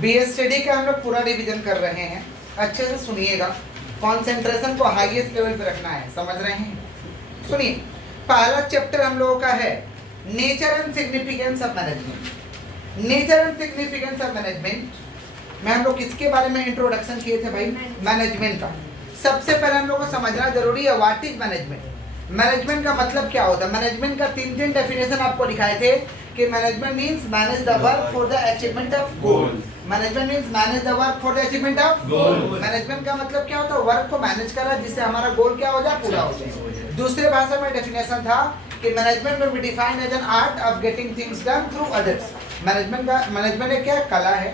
BS study का हम लोग पूरा रिवीजन कर रहे हैं। अच्छे से सुनिएगा, कंसंट्रेशन को हाईएस्ट लेवल पे रखना है, समझ रहे हैं? सुनिए, पहला चैप्टर हम लोगों का है nature and significance of management. Nature and significance of management में हम लोग किसके बारे में इंट्रोडक्शन किए थे भाई? मैनेजमेंट का। सबसे पहले हम लोग को समझना जरूरी है व्हाट इज मैनेजमेंट। मैनेजमेंट का मतलब क्या होता है? मैनेजमेंट का तीन डेफिनेशन आपको दिखाए थे कि management means manage the work for the achievement of goal. Management means manage the work for the achievement of goal. Management का मतलब क्या होता है? वर्क को मैनेज करना जिससे हमारा गोल क्या हो जाए? पूरा हो जाए। दूसरे भाषा में डेफिनेशन था कि मैनेजमेंट में be defined as an art of getting things done through others. Management एक क्या कला है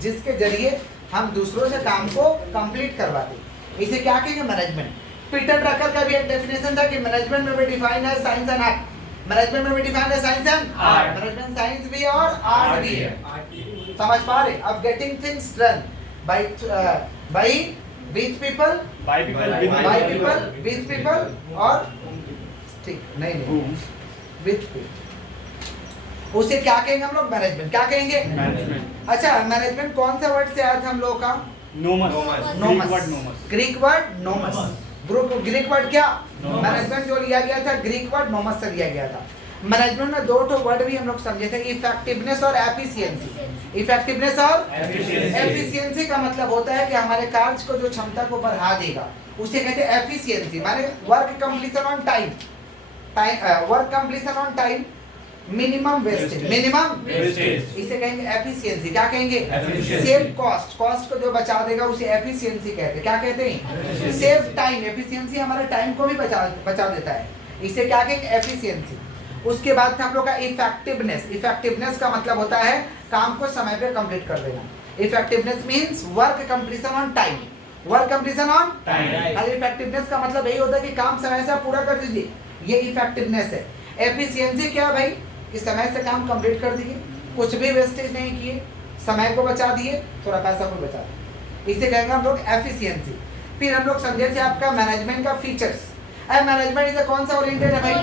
जिसके जरिए हम दूसरों से काम को कंप्लीट करवाते हैं। इसे क्या कहेंगे? मैनेजमेंट। पीटर ड्रकर का भी एक डेफिनेशन था कि मैनेजमेंट में भी डिफाइंड है साइंस एंड आर्ट। मैनेजमेंट में भी डिफाइंड है science and art. Management science भी है और आर्ट भी है। समझ पा रहे? अब getting things done by which people, by people which people और ठीक नहीं विच पीपल, उसे क्या कहेंगे हम लोग? मैनेजमेंट। क्या कहेंगे? मैनेजमेंट। अच्छा, मैनेजमेंट कौन सा वर्ड से आया था हम लोगों का? Nomos. Greek word nomos. Greek word क्या? मैनेजमेंट जो लिया गया था ग्रीक वर्ड नोमस से लिया गया था। मैनेजमेंट में दो वर्ड भी हम लोग समझे थे, इफेक्टिवनेस और एफिशिएंसी। इफेक्टिवनेस और एफिशिएंसी का मतलब होता है कि हमारे कार्य को जो क्षमता को बढ़ा देगा उसे कहते हैं एफिशिएंसी। माने work completion on time, work completion on time, minimum wastage, इसे कहेंगे एफिशिएंसी। क्या कहेंगे? सेव कॉस्ट, कॉस्ट को जो बचा देगा उसे एफिशिएंसी कहते हैं। क्या कहते हैं? सेव टाइम, एफिशिएंसी हमारे टाइम को भी बचा देता है, इसे क्या कहेंगे? एफिशिएंसी। उसके बाद था हम लोग का इफेक्टिवनेस। इफेक्टिवनेस का मतलब होता है काम को समय पे कंप्लीट कर देना। Effectiveness means work completion on time, work completion on time. और इफेक्टिवनेस का मतलब यही होता है कि काम समय से पूरा कर दीजिए, ये इफेक्टिवनेस है। एफिशिएंसी क्या भाई? कि समय से काम कंप्लीट कर दिए, कुछ भी वेस्टेज नहीं किए, समय को बचा दिए, थोड़ा पैसा को बचा दिए, इसे कहेंगे हम लोग एफिशिएंसी। फिर हम लोग समझे थे आपका मैनेजमेंट का फीचर्स। मैनेजमेंट इज कौन सा ओरिएंटेड है भाई?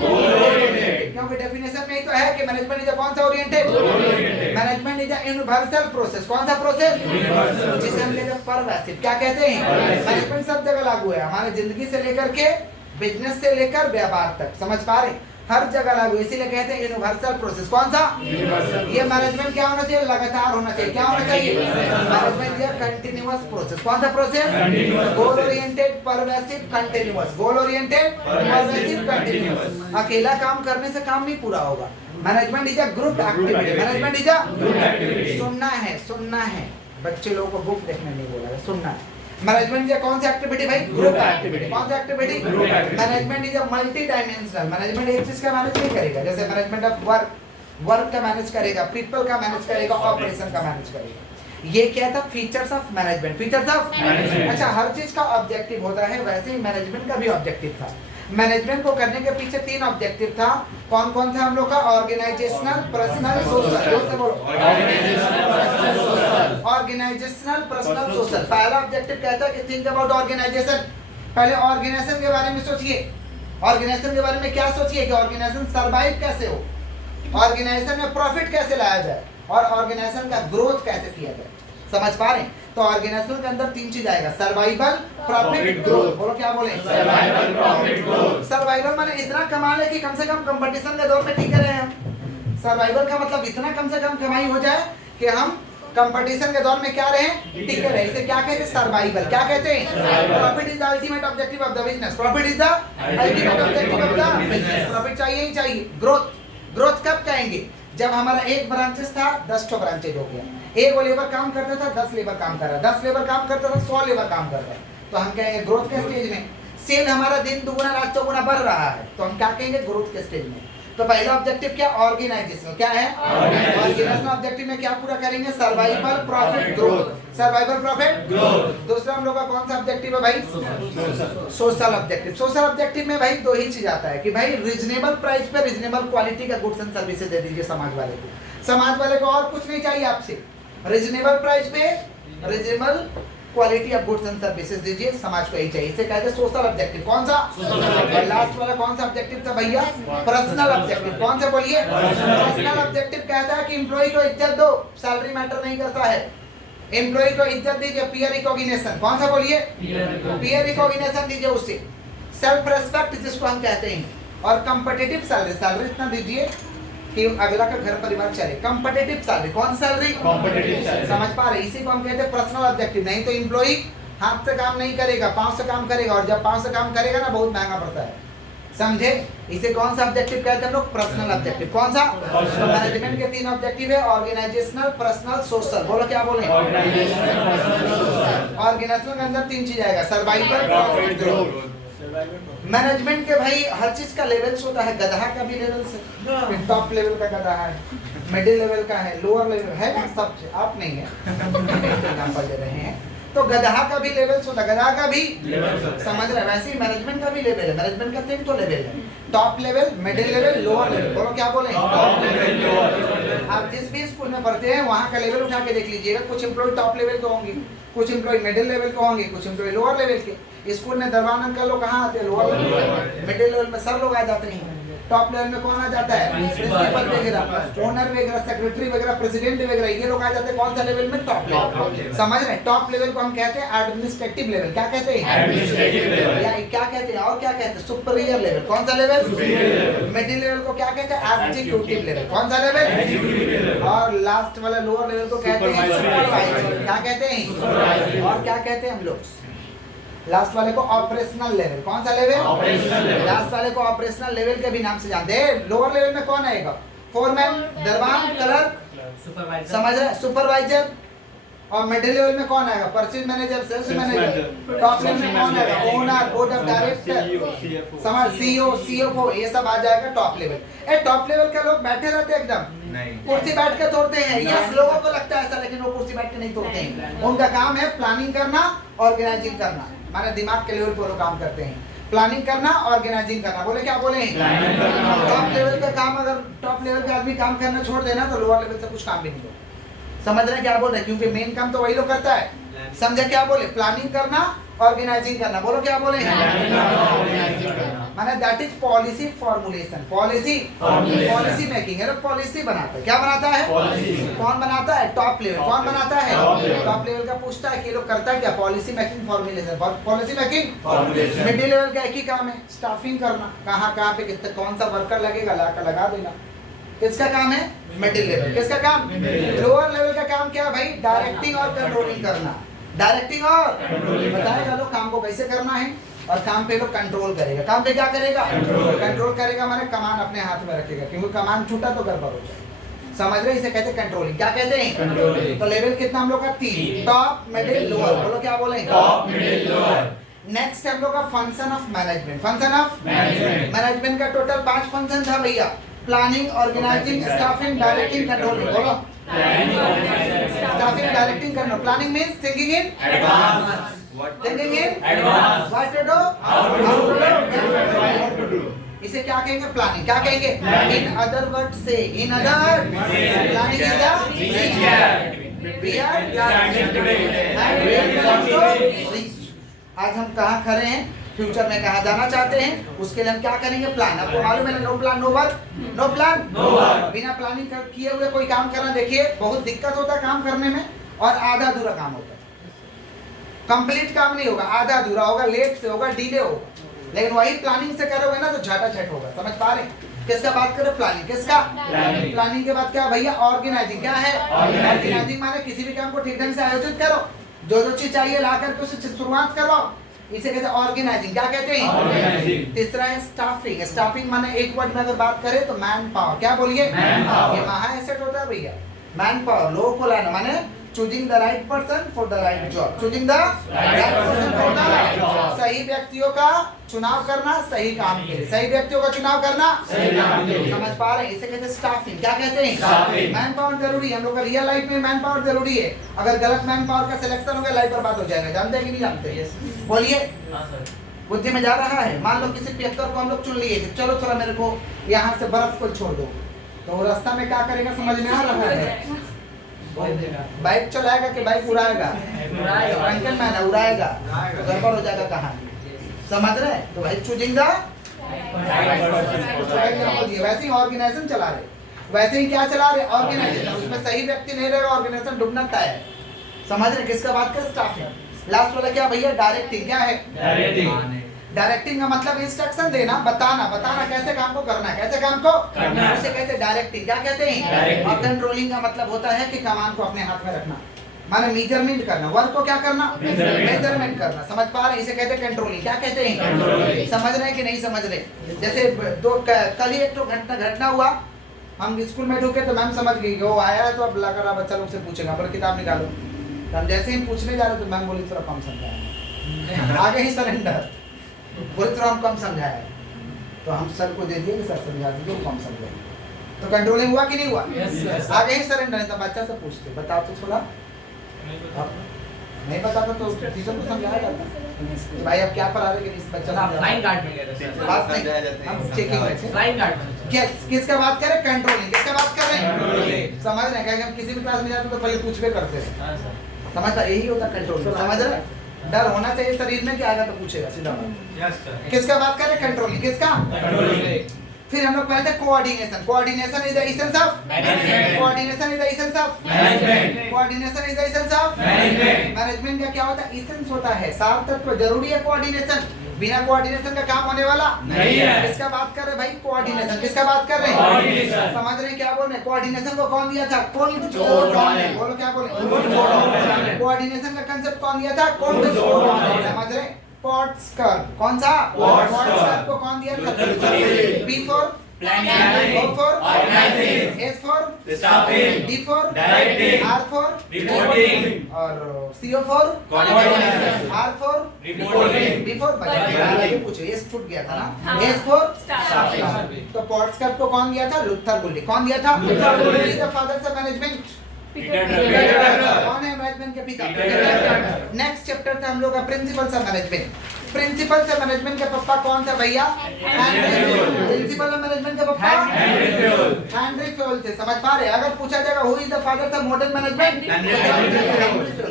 क्योंकि डेफिनेशन में ही तो है कि मैनेजमेंट इज कौन सा oriented? Management is universal process. कौन सा प्रोसेस? जिसे हम कहते हैं परवेसिव। क्या कहते हैं? मैनेजमेंट सब जगह लागू है, हमारे जिंदगी से लेकर के बिजनेस से लेकर व्यापार तक, समझ पा रहे? हर जगह लागू, इसीलिए कहते हैं यूनिवर्सल प्रोसेस। कौन सा? ये मैनेजमेंट क्या होना चाहिए? लगातार होना चाहिए। क्या होना चाहिए? मैनेजमेंट या कंटिन्यूअस प्रोसेस। कौन सा process? Goal oriented, pervasive, continuous. Goal oriented, pervasive, continuous. अकेला काम करने से काम नहीं पूरा होगा। Management is a group activity. Management is a group activity. सुनना है बच्चे लोगों को बुक देखने नहीं बोला है, सुनना है। मैनेजमेंट इज कौन सी एक्टिविटी भाई? Group activity. कौन सी activity? Management is multi dimensional. Management एक चीज का मैनेज नहीं करेगा, जैसे मैनेजमेंट ऑफ वर्क का मैनेज करेगा, पीपल का मैनेज करेगा, ऑपरेशन का मैनेज करेगा। ये क्या था? Features of management. Features of management. अच्छा, हर चीज का ऑब्जेक्टिव होता है, वैसे ही मैनेजमेंट का भी ऑब्जेक्टिव था। मैनेजमेंट को करने के पीछे तीन ऑब्जेक्टिव था। कौन कौन था हम लोग का? Organisational, personal, social. Organisational, personal, social. पहला ऑब्जेक्टिव कहता है कि थिंक अबाउट ऑर्गेनाइजेशन। पहले ऑर्गेनाइजेशन के बारे में सोचिए। ऑर्गेनाइजेशन के बारे में क्या सोचिए कि ऑर्गेनाइजेशन सर्वाइव कैसे हो, ऑर्गेनाइजेशन में प्रॉफिट कैसे लाया जाए और ऑर्गेनाइजेशन का ग्रोथ कैसे किया जाए। समझ पा रहे हैं? तो ऑर्गेनाइजेशन के अंदर तीन चीज आएगा, सर्वाइवल, प्रॉफिट, ग्रोथ। बोलो क्या बोले? Survival, profit, growth. सर्वाइवल माने इतना कमा ले कि कम से कम कंपटीशन के दौर में टिके रहे हम। सर्वाइवल का मतलब इतना कम से कम कमाई हो जाए कि हम कंपटीशन के दौर में क्या रहे? टिके रहे। इसे क्या कहते हैं? सर्वाइवल। क्या कहते हैं? Profit is the ultimate objective of the business. Profit is the ultimate objective of the business. Profit चाहिए ही चाहिए। ग्रोथ, ग्रोथ कब कहेंगे? जब हमारा एक ब्रांचेस था 10 ठो ब्रांचेज हो गया। एक लेबर काम करता था, 10 लेबर काम कर रहा है, 10 लेबर काम करता था, 100 लेबर काम कर रहा है, तो हम कहेंगे ग्रोथ के स्टेज में। सेल हमारा दिन दुगुना रात चौगुना बढ़ रहा है, तो हम क्या कहेंगे? ग्रोथ के स्टेज में। तो पहला ऑब्जेक्टिव क्या? ऑर्गेनाइजेशन। क्या है? ऑर्गेनाइजेशन ऑब्जेक्टिव में क्या पूरा करेंगे? Survival, profit, growth. Survival, profit, growth. दूसरा हम लोग का कौन सा ऑब्जेक्टिव है भाई? Social objective. सोशल ऑब्जेक्टिव में भाई दो ही चीज आता है कि भाई रीजनेबल प्राइस पे रीजनेबल क्वालिटी का गुड्स एंड सर्विसेज दे दीजिए समाज वाले को। समाज वाले को और कुछ नहीं चाहिए आपसे, रीजनेबल प्राइस पे reasonable quality of goods and services दीजिए, समाज को यही चाहिए। इसे कहते हैं सोशल ऑब्जेक्टिव। कौन सा? और लास्ट वाला कौन सा ऑब्जेक्टिव था भैया? Personal objective. कौन सा बोलिए? पर्सनल ऑब्जेक्टिव कहता है कि एम्प्लॉय को इज्जत दो, सैलरी मैटर नहीं करता है। एम्प्लॉय को इज्जत दीजिए, पीयर रिकॉग्निशन। कौन सा बोलिए? पीयर रिकॉग्निशन दीजिए उससे। सेल्फ रेस्पेक्ट जिसको हम कहते हैं, और कॉम्पिटिटिव सैलरी, सैलरी इतना दीजिए कि अगला का घर परिवार चले। Competitive salary. कौन सैलरी? Competitive salary. समझ पा रहे? इसी को हम कहते हैं पर्सनल ऑब्जेक्टिव। नहीं तो एम्प्लॉय हाथ से काम नहीं करेगा, पांव से काम करेगा, और जब पांव से काम करेगा ना बहुत महंगा पड़ता है, समझे? इसे कौन सा ऑब्जेक्टिव कहते हैं हम लोग? Personal objective. कौन सा? तो मैनेजमेंट के 3 ऑब्जेक्टिव है, ऑर्गेनाइजेशनल, पर्सनल, सोशल। बोलो क्या बोले? ऑर्गेनाइजेशनल के अंदर 3 चीज आएगा, सर्वाइवल, प्रॉफिट, ग्रोथ। मैनेजमेंट के भाई हर चीज का लेवल्स होता है, गधा का भी लेवल्स है, टॉप लेवल का गधा है, मिडिल लेवल का है, लोअर लेवल है ना, सब आप नहीं है एग्जांपल दे रहे हैं। तो गधा का भी लेवल्स होता है, गधा का भी समझ रहे हैं। वैसे ही मैनेजमेंट का भी लेवल है, मैनेजमेंट का 3 तो लेवल है, top level, middle level, lower level. बोलो क्या बोले? आप जिस भी स्कूल में पढ़ते हैं वहाँ का लेवल उठा के देख लीजिएगा, कुछ एम्प्लॉय टॉप लेवल के होंगे, कुछ एम्प्लॉय मिडिल लेवल के होंगे, कुछ एम्प्लॉय लोअर लेवल के। स्कूल में दरबान अंकल लोग कहाँ आते हैं? Lower level. मिडिल लेवल में सब लोग आ जाते हैं। टॉप लेवल में कौन आ जाता है? प्रिंसिपल वगैरह, ओनर वगैरह, सेक्रेटरी वगैरह, प्रेसिडेंट वगैरह, ये लोग आ जाते हैं कौन सा लेवल में? Top level. समझ रहे? टॉप लेवल को हम कहते हैं एडमिनिस्ट्रेटिव लेवल। क्या कहते हैं? Administrative level. या क्या कहते हैं? और क्या कहते हैं? Superior level. कौन सा लेवल? मिडिल लेवल को क्या कहते हैं? Executive level. कौन सा लेवल? और लास्ट वाला लोअर लेवल को कहते हैं सुपरवाइजर। क्या कहते हैं? और क्या कहते हैं हम लोग? लास्ट वाले को ऑपरेशनल लेवल। कौन सा लेवल? Operational level. लास्ट वाले को ऑपरेशनल लेवल के भी नाम से जानते हैं। लोअर लेवल में कौन आएगा? फोरमैन, दरबान, क्लर्क, सुपरवाइजर। समझ रहे? सुपरवाइजर। और मिडिल लेवल में कौन आएगा? Purchase manager, sales manager. Top level में कौन आएगा? ओनर, बोर्ड ऑफ डायरेक्टर, समझ, सीईओ, सीएफओ, ये सब आ जाएगा टॉप लेवल। ए टॉप लेवल के लोग बैठे रहते हैं एकदम कुर्सी बैठ के तोड़ते हैं। यस, लोगों को लगता है ऐसा, लेकिन वो कुर्सी बैठ के नहीं तोड़ते हैं। उनका काम है प्लानिंग करना, ऑर्गेनाइजिंग करना, माने दिमाग के लेवल पर वो काम करते हैं। प्लानिंग करना, ऑर्गेनाइजिंग करना। बोले क्या बोले? टॉप लेवल का काम, अगर टॉप लेवल का आदमी काम करना छोड़ देना तो लोअर लेवल से कुछ काम भी नहीं होगा। समझ रहे हैं क्या बोल रहे हैं? क्योंकि मेन काम तो वही लोग करता है। समझे क्या बोले? प्लानिंग करना, ऑर्गेनाइजिंग करना। बोलो क्या बोले? माने that is policy formulation. Policy making है, पॉलिसी बनाता है। क्या बनाता है? कौन बनाता है? Top level. कौन बनाता है? टॉप लेवल का पूछता है कि ये लोग करता है क्या? Policy making, formulation. Policy making. Middle level का एक ही काम है, स्टाफिंग करना। कहाँ पे कितना कौन सा वर्कर लगेगा, लगा देना। किसका काम है? Middle level. किसका काम? लोअर लेवल का काम क्या है भाई? डायरेक्टिंग और कंट्रोलिंग करना। डायरेक्टिंग और बताएगा लोग काम को कैसे करना है, और काम पे लोग कंट्रोल करेगा। काम पे क्या करेगा? कंट्रोल करेगा, माने कमान अपने हाथ में रखेगा, क्योंकि कमान छूटा तो गड़बड़ हो जाए। समझ रहे? इसे कहते हैं कंट्रोलिंग। क्या कहते हैं? तो लेवल कितना हम लोग का? 3, टॉप, मिडिल, लोअर। बोलो क्या बोले? Top, middle, lower. नेक्स्ट हम लोग का function of management. Function of management का टोटल 5 फंक्शन था भैया। Planning, organizing, staffing, directing, controlling. बोलो staffing, directing, control. Planning means thinking in advance. Thinking in advance. What to do, how to do, when to do. इसे क्या कहेंगे? Planning. क्या कहेंगे? इन other word से, in other planning is the we are today and we want to reach. आज हम कहाँ खड़े हैं, फ्यूचर में कहाँ जाना चाहते हैं, उसके लिए हम क्या करेंगे? प्लान। आपको मालूम है? No plan no work. No plan no work. बिना प्लानिंग किए हुए कोई काम करना, देखिए बहुत दिक्कत होता है काम करने में, और आधा अधूरा काम होता है। कंप्लीट काम नहीं होगा, आधा अधूरा होगा, लेट से होगा, डिले होगा। लेकिन वही प्लानिंग से करोगे ना तो झटाझट होगा। समझ पा रहे? किसका बात करें? प्लानिंग। किसका? प्लानिंग के बाद क्या भैया? ऑर्गेनाइजिंग। क्या है? ऑर्गेनाइजिंग माने किसी भी काम को ठीक ढंग से आयोजित करो, जो चीज चाहिए ला करके उससे शुरुआत करवाओ। इसे कहते हैं ऑर्गेनाइजिंग। क्या कहते हैं? तीसरा है स्टाफिंग। स्टाफिंग माने एक वर्ड में अगर बात करें तो मैन पावर। क्या बोलिए? ये महा एसेट होता है भैया, मैन पावर। लोगों को लाना माने choosing the right person for the right job. Choosing the right person for the job. सही व्यक्तियों का चुनाव करना सही काम के लिए। सही व्यक्तियों का चुनाव करना सही काम के लिए। समझ पा रहे हैं? इसे कहते हैं स्टाफिंग। क्या कहते हैं? मैन पावर जरूरी है। हम लोग का रियल लाइफ में मैन पावर जरूरी है। अगर गलत मैन पावर का सिलेक्शन हो गया, लाइफ बर्बाद हो जाएगा। जानते हैं कि नहीं जानते? बोलिए। बुद्धि में जा रहा है। मान लो किसी पियक्कर को हम लोग चुन लिए, चलो थोड़ा मेरे को यहाँ से बर्फ को छोड़ दो, तो रास्ता में क्या करेगा समझ में आ रहा है? बाइक चलाएगा कि बाइक उड़ाएगा? ड्रंकन मैन है, उड़ाएगा तो गड़बड़ हो जाएगा कहानी। समझ रहे हैं? तो भाई चूजिंग द वैसे ही ऑर्गेनाइजेशन चला रहे, वैसे ही क्या चला रहे? ऑर्गेनाइजेशन। उसमें सही व्यक्ति नहीं रहेगा, ऑर्गेनाइजेशन डूबना तय है। समझ रहे? किसका बात कर? स्टाफिंग। लास्ट वाला क्या भैया? डायरेक्टिंग। क्या है? डायरेक्टिंग का मतलब इंस्ट्रक्शन देना, बताना, बताना कैसे काम को करना है, कैसे काम को करना है, उसे कहते हैं डायरेक्टिंग। क्या कहते हैं? और कंट्रोलिंग का मतलब होता है कि कमान को अपने हाथ में रखना, माने मेजरमेंट करना, वर्क को क्या करना? मेजरमेंट करना। समझ पा रहे हैं? इसे कहते हैं कंट्रोलिंग। क्या कहते हैं? समझ रहे हैं कि नहीं समझ रहे? जैसे कल ही एक तो घटना हुआ, हम स्कूल में ढुके तो मैम समझ गई कि वो आया है तो अब लगा रहा बच्चा लोग से पूछेगा, पर किताब निकालो। तो हम जैसे ही पूछने जा रहे तो मैम बोली थोड़ा कम समझाया, आगे ही सरेंडर बोले थोड़ा हम कम समझाया, तो हम सर को दे दिए कि सर समझा दीजिए, कम समझाए। तो कंट्रोलिंग हुआ कि नहीं हुआ? आगे ही सरेंडर है। तो बच्चा से पूछते बताओ तो थोड़ा, नहीं बताता तो टीचर को समझाया जाता कि भाई अब क्या पढ़ा रहे कि इस बच्चा फ्लाइंग गार्ड में गए थे सर, बात नहीं, हम चेकिंग में थे। फ्लाइंग गार्ड में किसका बात कर रहे? कंट्रोलिंग। किसका बात कर रहे हैं? समझ रहे हैं? हम किसी भी क्लास में जाते तो पहले पूछवे करते हैं। हां सर, समझ रहे? यही होता कंट्रोलिंग। समझ रहे? डर होना चाहिए शरीर में कि आएगा तो पूछेगा सीधा बात। Yes sir. किसका बात कर रहे? कंट्रोलिंग। किसका? कंट्रोलिंग। फिर हम लोग पढ़ते coordination. Coordination is the essence of management. Coordination is the essence of management. Coordination is the essence of management. Management का क्या होता है? एसेंस होता है, सार तत्व। जरूरी है कोऑर्डिनेशन, बिना कोऑर्डिनेशन का काम होने वाला नहीं है। किसका बात कर रहे भाई? कोऑर्डिनेशन। किसका बात कर रहे हैं? कोऑर्डिनेशन। समझ रहे हैं क्या बोल रहे हैं? कोऑर्डिनेशन को कौन दिया था? बोलो क्या बोले? कोऑर्डिनेशन का कांसेप्ट कौन दिया था? समझ रहे? Pots curve. कौन सा? पॉट्स कर्व को कौन दिया था? P for planning, O for organizing, S for staffing, D for directing, R for reporting और CO for coordination, R for reporting, B for budgeting। आगे पूछो, ये छूट गया था ना? S for staffing। तो पॉट्स कर्व को कौन दिया था? Luther Gulick. कौन दिया था? Luther Gulick. Is the father of management. कौन है मैनेजमेंट के पिता? नेक्स्ट चैप्टर था हम लोग का principles of management. Principles of management का पप्पा कौन था भैया? प्रिंसिपल ऑफ मैनेजमेंट का पप्पा हेनरी फ्योल थे। समझ पा रहे? अगर पूछा जाएगा who is the father of modern management,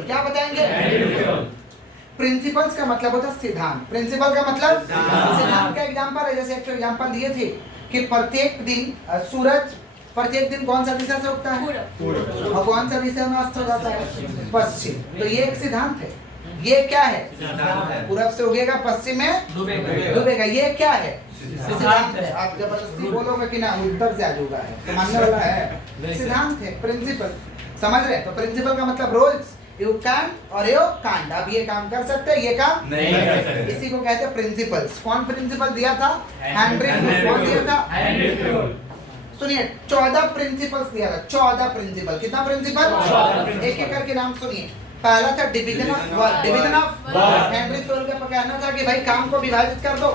क्या बताएंगे? प्रिंसिपल्स का मतलब होता है सिद्धांत। प्रिंसिपल का मतलब सिद्धांत का एग्जांपल है। जैसे एक एग्जांपल दिए थे कि प्रत्येक दिन सूरज प्रत्येक दिन कौन सा दिशा से उगता है? और कौन सा दिशा में अस्त हो जाता है? पश्चिम। तो ये एक सिद्धांत है। ये क्या है? पूरब से उगेगा, पश्चिम में डूबेगा। ये क्या है? सिद्धांत है। आप जबरदस्ती बोलोगे कि ना उत्तर से आज उगा है तो मानने वाला है? सिद्धांत है, प्रिंसिपल। समझ रहे? तो प्रिंसिपल का मतलब रूल्स। यू कैन और यू कांट। आप ये काम कर सकते हैं, ये काम नहीं कर सकते। इसी को कहते हैं प्रिंसिपल्स। कौन प्रिंसिपल दिया था? Henry Fayol. कौन दिया था? Henry Fayol. सुनिए 14 प्रिंसिपल्स दिया था। 14 प्रिंसिपल। कितना प्रिंसिपल? एक एक करके नाम सुनिए। पहला था division of work. Division of work. Henry Fayol का कहना था कि भाई काम को विभाजित कर दो।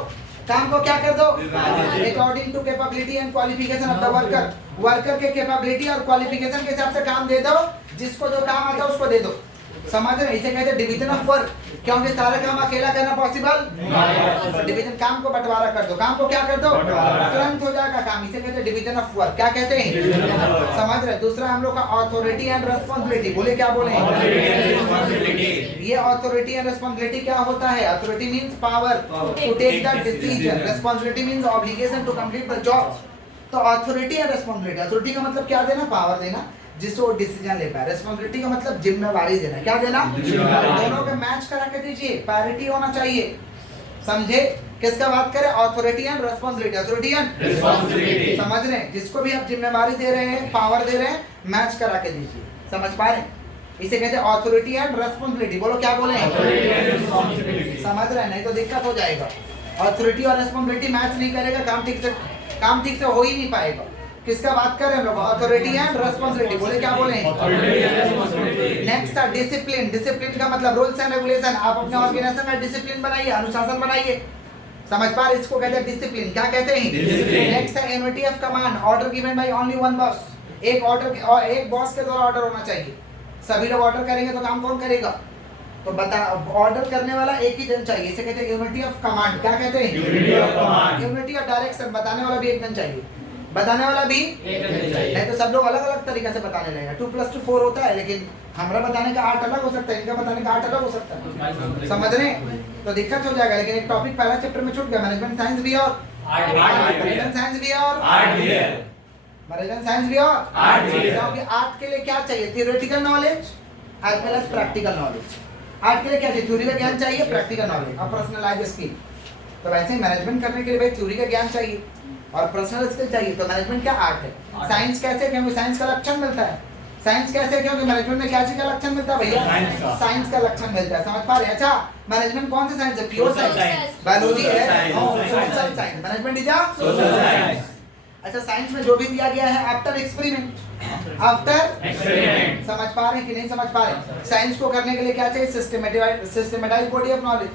काम को क्या कर दो? According to capability and qualification of the worker. Worker के कैपेबिलिटी और क्वालिफिकेशन के हिसाब से काम दे दो। जिसको जो काम आता है उसको दे दो। समझ रहे? इसे कहते हैं डिवीजन ऑफ वर्क। क्योंकि सारा काम अकेला करना पॉसिबल नहीं। डिवीजन, काम को बंटवारा कर दो। काम को क्या कर दो? तुरंत हो जाएगा काम। इसे कहते हैं डिवीजन ऑफ वर्क। क्या कहते हैं? समझ रहे? दूसरा हम लोग का अथॉरिटी एंड रिस्पांसिबिलिटी। बोले क्या बोले? ये अथॉरिटी एंड रिस्पांसिबिलिटी क्या होता है? Authority means power to take the decision, responsibility means obligation to complete the job. तो अथॉरिटी एंड रिस्पांसिबिलिटी, अथॉरिटी का मतलब क्या देना? पावर देना जिससे वो डिसीजन ले पाए। रिस्पांसिबिलिटी का मतलब जिम्मेवारी देना। क्या देना? दोनों के मैच करा के दीजिए, पैरिटी होना चाहिए। समझे? किसका बात करें? Authority and responsibility. Authority and responsibility. समझ रहे हैं? जिसको भी आप जिम्मेवारी दे रहे हैं, पावर दे रहे हैं, मैच करा के दीजिए। समझ पा रहे हैं? इसे कहते हैं अथॉरिटी एंड रिस्पांसिबिलिटी। बोलो क्या बोले? समझ रहे हैं? नहीं तो दिक्कत हो जाएगा। अथॉरिटी और रिस्पांसिबिलिटी मैच नहीं करेगा, काम ठीक से हो ही नहीं पाएगा। किसका बात कर रहे हैं हम लोग? Authority and responsibility. बोले क्या बोले? नेक्स्ट था डिसिप्लिन। डिसिप्लिन का मतलब रूल्स एंड रेगुलेशन। आप अपने ऑर्गेनाइजेशन में डिसिप्लिन बनाइए, अनुशासन बनाइए। समझ पा रहे? इसको कहते हैं डिसिप्लिन। क्या कहते हैं? नेक्स्ट है unity of command. Order given by only one boss. एक बॉस के द्वारा ऑर्डर होना चाहिए। सभी लोग ऑर्डर करेंगे तो काम कौन करेगा? तो बता, ऑर्डर करने वाला एक ही जन चाहिए। इसे कहते हैं यूनिटी ऑफ कमांड। क्या कहते हैं? Unity of command. Unity of direction, बताने वाला भी एक जन चाहिए। बताने वाला भी एक रहना चाहिए। नहीं तो सब लोग अलग अलग तरीके से बताने लगेगा। 2 + 2 4 होता है, लेकिन हमारा बताने का 8 अलग हो सकता है, इनका बताने का 8 अलग हो सकता है। समझ रहे हैं? तो दिक्कत हो जाएगा। लेकिन एक टॉपिक पहला चैप्टर में छूट गया, मैनेजमेंट साइंस भी और मैनेजमेंट साइंस भी और मैनेजमेंट साइंस भी और क्योंकि आर्ट के लिए क्या चाहिए? Theoretical knowledge as well as practical knowledge. Art के लिए क्या चाहिए? थ्योरी का ज्ञान चाहिए, प्रैक्टिकल नॉलेज और पर्सनलाइज स्किल। तो वैसे ही मैनेजमेंट करने के लिए भाई थ्योरी का ज्ञान चाहिए और पर्सनल स्किल चाहिए। तो मैनेजमेंट क्या? आर्ट है। साइंस कैसे? क्योंकि साइंस का लक्षण मिलता है। साइंस कैसे? क्योंकि मैनेजमेंट में क्या चीज का लक्षण मिलता है भैया? साइंस का लक्षण मिलता है। समझ पा रहे हैं? अच्छा, मैनेजमेंट कौन सा साइंस है? प्योर साइंस, बायोलॉजी है और social science. Management is social science. अच्छा, साइंस में जो भी दिया गया है आफ्टर एक्सपेरिमेंट, समझ पा रहे हैं कि नहीं समझ पा रहे? साइंस को करने के लिए क्या चाहिए? सिस्टमैटाइज्ड बॉडी ऑफ नॉलेज।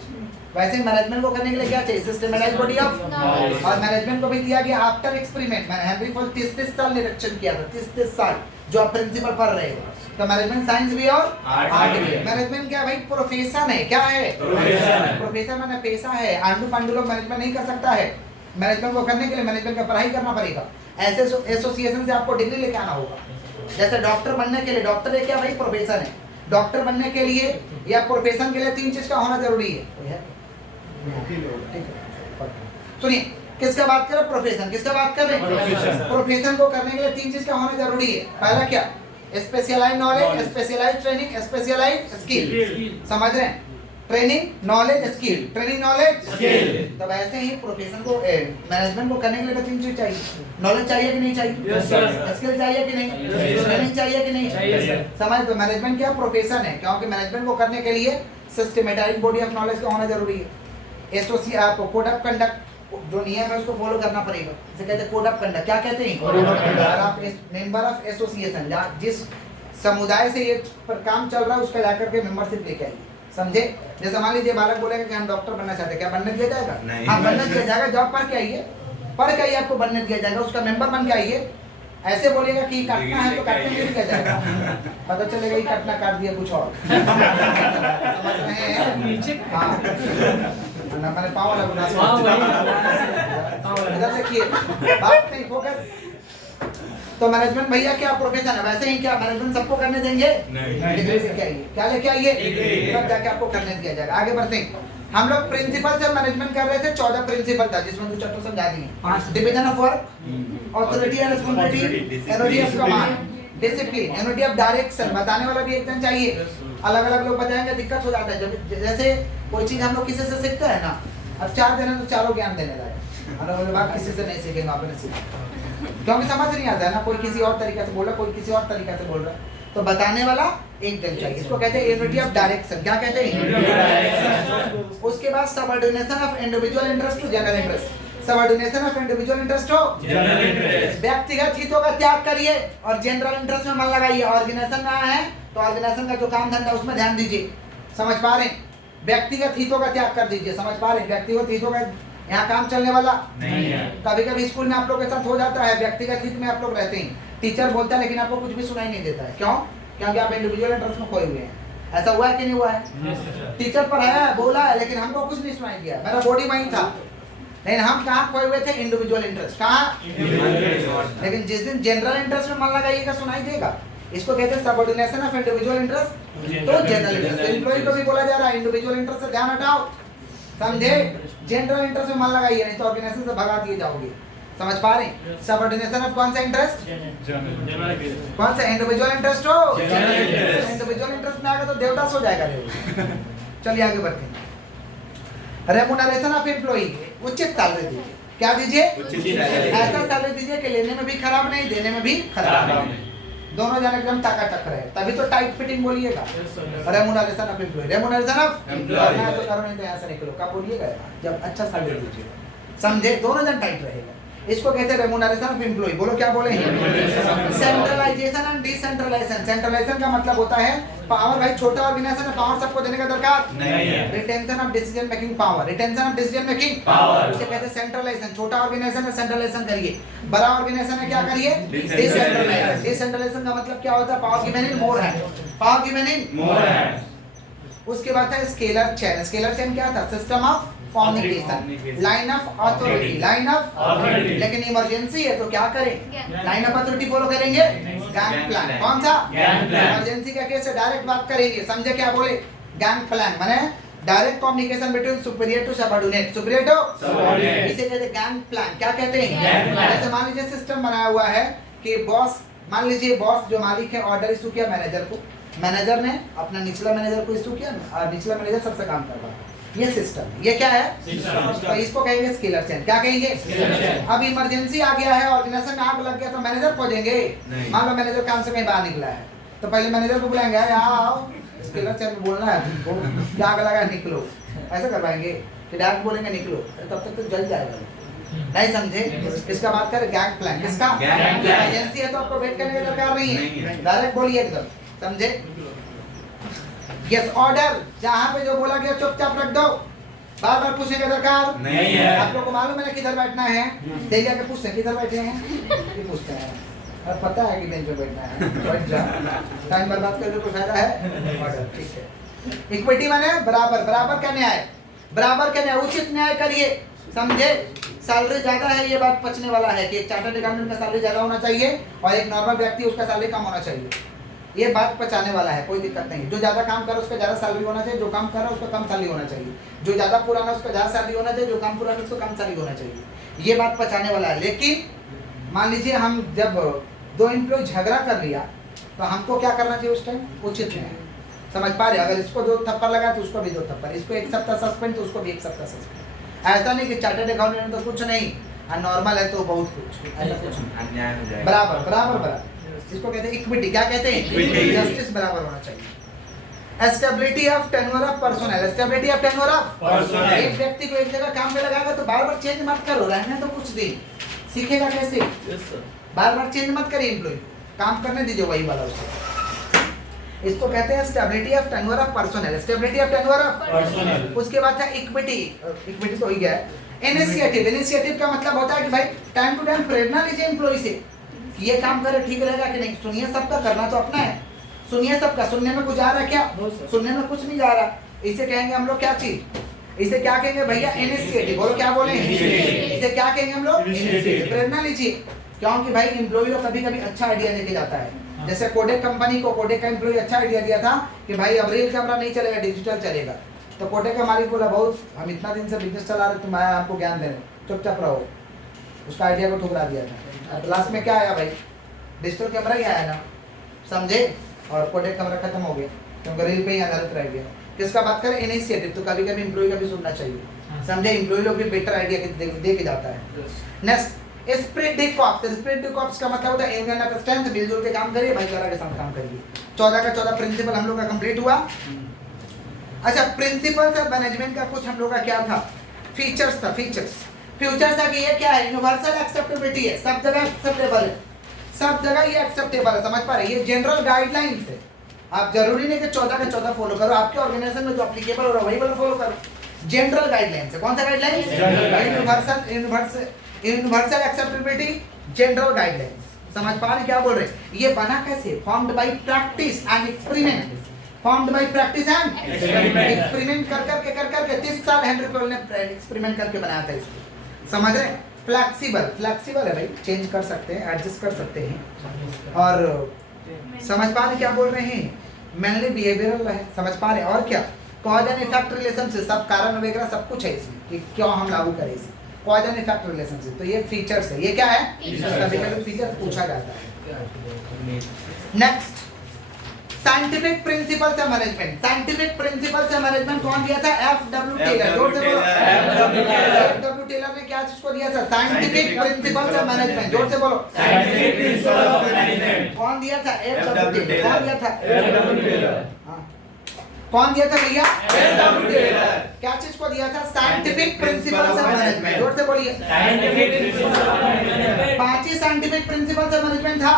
वैसे मैनेजमेंट को करने के लिए क्या चाहिए? सिस्टमैटाइज्ड बॉडी ऑफ नॉलेज। और मैनेजमेंट को भी दिया गया आफ्टर एक्सपेरिमेंट। मैंने हेनरी फोर्ड 30 साल निरीक्षण किया था, 30 साल, जो आप प्रिंसिपल पढ़ रहे हो। तो मैनेजमेंट साइंस भी और आर्ट भी है। मैनेजमेंट क्या भाई? प्रोफेशन है। क्या है? प्रोफेशन माने पेशा है। आंडू पांडू लोग मैनेजमेंट नहीं कर सकता है। मैनेजमेंट को करने के लिए मैनेजमेंट का पढ़ाई करना पड़ेगा। ऐसे एसोसिएशन से आपको डिग्री लेके आना होगा। जैसे डॉक्टर बनने के लिए, डॉक्टर है क्या भाई? प्रोफेशन है। डॉक्टर बनने के लिए या प्रोफेशन के लिए 3 चीज का होना जरूरी है। सुनिए, किसका बात कर रहे? प्रोफेशन। किसका बात कर रहे हैं? प्रोफेशन को करने के लिए 3 चीज का होना जरूरी है। पहला क्या? Specialised knowledge, specialised training, specialised skill. समझ रहे हैं? Training, knowledge, skill. Training, knowledge, skill. तो वैसे ही प्रोफेशन को मैनेजमेंट को करने के लिए 3 चीज चाहिए। नॉलेज चाहिए कि नहीं चाहिए? स्किल चाहिए कि नहीं? ट्रेनिंग चाहिए कि नहीं? समझ? तो मैनेजमेंट क्या? प्रोफेशन है। क्योंकि मैनेजमेंट को करने के लिए सिस्टमैटाइज्ड बॉडी ऑफ नॉलेज का होना जरूरी है। आपको कोड ऑफ कंडक्ट जो नियम है उसको फॉलो करना पड़ेगा। इसे कहते हैं कोड ऑफ कंडक्ट। क्या कहते हैं? अगर आप मेंबर ऑफ एसोसिएशन, जिस समुदाय से ये पर काम चल रहा है उसका जाकर के मेंबरशिप लेके आइए। समझे? जैसे मान लीजिए बालक बोलेगा कि हम डॉक्टर बनना चाहते हैं, क्या बनने दिया जाएगा? हाँ, बनने दिया जाएगा। जॉब पढ़ के आइए, पढ़ के आइए, आपको बनने दिया जाएगा। उसका मेंबर बन के आइए। ऐसे बोलेगा कि काटना है तो काटने नहीं दिया जाएगा। पता चलेगा ये काटना काट दिया कुछ और। समझ रहे हैं? हाँ, मैंने पाँव वाला गुना इधर देखिए, बात नहीं, फोकस। तो मैनेजमेंट भैया क्या प्रोफेशन है? वैसे ही क्या मैनेजमेंट सबको करने देंगे? डिग्री लेके आइए। क्या लेके आइए? तब जाके आपको करने दिया जाएगा। आगे बढ़ते हैं। हम लोग प्रिंसिपल से मैनेजमेंट कर रहे थे। 14 प्रिंसिपल था, जिसमें 2 चैप्टर समझा दिए। Division of work, authority and responsibility, unity of command, discipline, unity of direction. बताने वाला भी एक जन चाहिए। अलग अलग लोग बताएंगे, दिक्कत हो जाता है। जब जैसे कोई चीज हम लोग किसी से सीखते हैं ना, अब 4 दिन है तो चारों ज्ञान देने लगे। हम लोग बात किसी से नहीं सीखेंगे, आपने सीखा क्योंकि समझ नहीं आता है ना। कोई किसी और तरीके से बोल रहा है, कोई किसी और तरीके से बोल रहा है। तो बताने वाला एक जन चाहिए। इसको कहते हैं यूनिटी ऑफ डायरेक्शन। क्या कहते हैं? उसके बाद subordination of individual interest to general interest. Subordination of individual interest to general interest. व्यक्तिगत हितों का त्याग करिए और जनरल इंटरेस्ट में मन लगाइए। ऑर्गेनाइजेशन में है तो ऑर्गेनाइजेशन का जो काम धंधा उसमें ध्यान दीजिए। समझ पा रहे हैं? व्यक्तिगत हितों का त्याग कर दीजिए। समझ पा रहे हैं? व्यक्तिगत हितों का यहाँ काम चलने वाला नहीं है। कभी कभी स्कूल में आप लोग के साथ हो जाता है, व्यक्तिगत हित में आप लोग रहते हैं, टीचर बोलता है लेकिन आपको कुछ भी सुनाई नहीं देता है। क्यों? क्योंकि आप इंडिविजुअल इंटरेस्ट में खोए हुए हैं। ऐसा हुआ है कि नहीं हुआ है? टीचर पढ़ाया है, बोला है, लेकिन हमको कुछ नहीं सुनाई दिया। मेरा बॉडी वहीं था, लेकिन हम कहाँ खोए हुए थे? Individual interest. कहाँ? लेकिन जिस दिन जनरल इंटरेस्ट में मन लगाइएगा सुनाई देगा। इसको कहते हैं सबऑर्डिनेशन ऑफ इंडिविजुअल इंटरेस्ट तो जनरल इंटरेस्ट। एम्प्लॉय को भी बोला जा रहा है इंडिविजुअल इंटरेस्ट से ध्यान हटाओ। समझे? जनरल इंटरेस्ट में मन लगाइए, नहीं तो ऑर्गेनाइजेशन से भगा दिए जाओगे। समझ पा रहे हैं? सबऑर्डिनेशन ऑफ कौन सा इंटरेस्ट? कौन सा? इंडिविजुअल इंटरेस्ट हो। इंडिविजुअल इंटरेस्ट में आएगा तो देवदास हो जाएगा। चलिए आगे बढ़ते हैं। रेम्युनरेशन ऑफ एम्प्लॉई, उचित सैलरी दीजिए। क्या दीजिए? ऐसा सैलरी दीजिए कि लेने में भी खराब नहीं, देने में भी खराब नहीं, दोनों जन एकदम टकाटक रहे। तभी तो टाइट फिटिंग बोलिएगा। Remuneration of employ, remuneration of employ. मैं तो करो नहीं तो यहाँ से निकलो, कब बोलिएगा? जब अच्छा सैलरी दीजिएगा। समझे? दोनों जन टाइट रहेगा। इसको कहते हैं रेम्युनरेशन ऑफ एम्प्लॉय। बोलो क्या बोले हैं? Centralization and decentralization. सेंट्रलाइजेशन का मतलब होता है पावर। भाई छोटा ऑर्गेनाइजेशन में पावर सबको देने का दरकार नहीं है। Retention of decision making power, retention of decision making power, इसे कहते हैं सेंट्रलाइजेशन। छोटा ऑर्गेनाइजेशन है सेंट्रलाइजेशन करिए, बड़ा ऑर्गेनाइजेशन है क्या करिए? डिसेंट्रलाइजेशन। डिसेंट्रलाइजेशन का मतलब क्या होता है? Power given in more hand, power given in more hand. उसके बाद है स्केलर चेन। स्केलर चेन क्या था? System of communication, line of authority, line of Authority। लेकिन इमरजेंसी है तो क्या करें? लाइन ऑफ अथॉरिटी फॉलो करेंगे, गैंग प्लान। कौन सा? Gang plan. इमरजेंसी का केस है, डायरेक्ट बात करेंगे, समझे क्या बोले? गैंग प्लान माने direct communication between superior to subordinate, superior to subordinate. इसे कहते हैं गैंग प्लान। क्या कहते हैं? Gang plan. जैसे मान लीजिए सिस्टम बनाया हुआ है कि बॉस, मान लीजिए बॉस जो मालिक है ऑर्डर इशू किया मैनेजर को, मैनेजर ने अपना निचला मैनेजर को इशू किया और निचला मैनेजर सबसे काम करवाया। ये सिस्टम है, ये क्या है? तो इसको कहेंगे स्केलर चेन। क्या कहेंगे? Scalar chain. अब इमरजेंसी आ गया है, ऑर्गेनाइजेशन में आग लग गया तो मैनेजर खोजेंगे? मान लो मैनेजर काम से कहीं बाहर निकला है तो पहले मैनेजर को बुलाएंगे, यार यहाँ आओ, स्केलर चेन में बोलना है तुमको, क्या आग लगा निकलो, ऐसा करवाएंगे? कि डायरेक्ट बोलेंगे निकलो, तब तक तो जल जाएगा। नहीं समझे? किसका बात करें? Gang plank. किसका? Gang plan. इमरजेंसी है तो आपको वेट करने की दरकार नहीं है, डायरेक्ट बोलिए एकदम, समझे? यस ऑर्डर, जहाँ पे जो बोला गया चुपचाप रख दो, बार बार पूछने की दरकार नहीं है। आप लोग को मालूम है ना किधर बैठना है? तेज जाके पूछते हैं किधर बैठे हैं, ये पूछते हैं और पता है कि बेंच पे बैठना है, बैठ जा, टाइम बर्बाद करके कोई फायदा है? ऑर्डर, ठीक है। इक्विटी माने बराबर, बराबर का न्याय, बराबर का न्याय, उचित न्याय करिए, समझे? सैलरी ज्यादा है ये बात पचने वाला है कि एक चार्टर्ड अकाउंटेंट का सैलरी ज्यादा होना चाहिए और एक नॉर्मल व्यक्ति उसका सैलरी कम होना चाहिए, ये बात पचाने वाला है, कोई दिक्कत नहीं। जो ज्यादा काम कर रहा है उसका ज्यादा सैलरी होना चाहिए, जो कम कर रहा है उसका कम सैलरी होना चाहिए, जो ज्यादा पुराना है उसका ज्यादा सैलरी होना चाहिए, जो कम पुराना है उसको कम सैलरी होना चाहिए, ये बात पचाने वाला है। लेकिन मान लीजिए हम जब दो एम्प्लॉय झगड़ा कर लिया तो हमको क्या करना चाहिए उस टाइम? उचित न्याय, समझ पा रहे? अगर इसको 2 थप्पड़ लगा तो उसको भी 2 थप्पड़, इसको 1 सप्ताह सस्पेंड तो उसको भी 1 सप्ताह सस्पेंड। ऐसा नहीं कि चार्टर्ड अकाउंटेंट तो कुछ नहीं और नॉर्मल है तो बहुत कुछ, ऐसा कुछ नहीं, अन्याय हो जाएगा। बराबर बराबर बराबर। इसको कहते हैं इक्विटी। क्या कहते हैं? Equity। जस्टिस बराबर होना चाहिए। Stability of tenure of personal, stability of tenure of personal. एक व्यक्ति को एक जगह काम पे लगाएगा तो बार बार चेंज मत करो, रहने तो कुछ दिन, सीखेगा कैसे? बार बार चेंज मत करिए, एम्प्लॉय काम करने दीजिए वही वाला उसको। इसको कहते हैं stability of tenure of personal, stability of tenure of personal. उसके बाद था इक्विटी, इक्विटी तो हो ही गया है। इनिशिएटिव, इनिशिएटिव का मतलब होता है कि भाई टाइम टू टाइम प्रेरणा लीजिए एम्प्लॉय से कि ये काम करे, ठीक रहेगा कि नहीं। सुनिए सबका, करना तो अपना है, सुनिए सबका। सुनने में कुछ आ रहा है क्या? सुनने में कुछ नहीं जा रहा। इसे कहेंगे हम लोग क्या चीज? इसे क्या कहेंगे भैया? इनिशिएटिव। बोलो क्या बोले? इसे क्या कहेंगे हम लोग? Initiative। प्रेरणा लीजिए, क्योंकि भाई एम्प्लॉय को कभी कभी अच्छा आइडिया लेके जाता है। जैसे कोडेक कंपनी को, कोडेक का एम्प्लॉय अच्छा आइडिया दिया था कि भाई अब रियल कैमरा नहीं चलेगा, डिजिटल चलेगा। तो कोडेक का मालिक बोला बहुत हम इतना दिन से बिजनेस चला रहे, तुम आया आपको ज्ञान दे रहे, चुपचाप रहो। उसका आइडिया को ठुकरा दिया था। लास्ट में क्या आया भाई? डिजिटल कैमरा ही आया ना, समझे? और कोडेक कैमरा खत्म हो गया क्योंकि रील पे ही आधारित रह गया। किसका बात करें? इनिशिएटिव। तो कभी कभी एम्प्लॉय का भी सुनना चाहिए, समझे? एम्प्लॉय लोग भी बेटर आइडिया दे के जाता है। Next spirit D cops. Spirit D cops का मतलब होता है यूनियन ऑफ स्ट्रेंथ, मिलजुल के काम करिए, भाईचारा के साथ काम करिए। 14 का 14 प्रिंसिपल हम लोग का कंप्लीट हुआ। अच्छा, प्रिंसिपल्स ऑफ मैनेजमेंट का कुछ हम लोग का क्या था? फीचर्स था, फीचर्स। फ्यूचर्स था कि ये क्या है? यूनिवर्सल एक्सेप्टेबिलिटी है, सब जगह एक्सेप्टेबल है, सब जगह ये एक्सेप्टेबल है, समझ पा रहे? ये जनरल गाइडलाइंस है, आप जरूरी नहीं कि 14 का 14 फॉलो करो, आपके ऑर्गेनाइजेशन में जो एप्लीकेबल हो रहा है वही वाला फॉलो करो। जनरल गाइडलाइंस है। कौन सा guidelines? Universal acceptability, general guidelines. समझ पा रहे क्या बोल रहे? ये बना कैसे? Formed by practice and experiment, formed by practice and experiment कर करके 30 साल हेनरी पॉल ने एक्सपेरिमेंट करके बनाया था इसको, समझ रहे? फ्लेक्सिबल, फ्लेक्सिबल है भाई, चेंज कर सकते हैं, एडजस्ट कर सकते हैं। और समझ पा रहे क्या बोल रहे हैं? मेनली बिहेवियरल है, समझ पा रहे? और क्या? कॉज एंड इफेक्ट रिलेशनशिप, सब कारण वगैरह सब कुछ है इसमें कि क्यों हम लागू करें इसे। कॉज एंड इफेक्ट रिलेशनशिप, तो ये फीचर्स है। ये क्या है? कभी कभी फीचर पूछा जाता है। Next, scientific principles of management. Scientific principles of management कौन दिया था? एफ.डब्ल्यू. टेलर। जोर से बोलो। एफ.डब्ल्यू. टेलर ने क्या चीज को दिया था? Scientific principles of management. जोर से बोलो। Scientific principle of management. कौन दिया था? एफ.डब्ल्यू. टेलर। कौन दिया था? एफ.डब्ल्यू. टेलर। हाँ। कौन दिया था भैया? एफ.डब्ल्यू. टेलर। क्या चीज को दिया था? Scientific principles of management. जोर से बोलिए। Scientific principle of management. 5 he scientific principles of management था।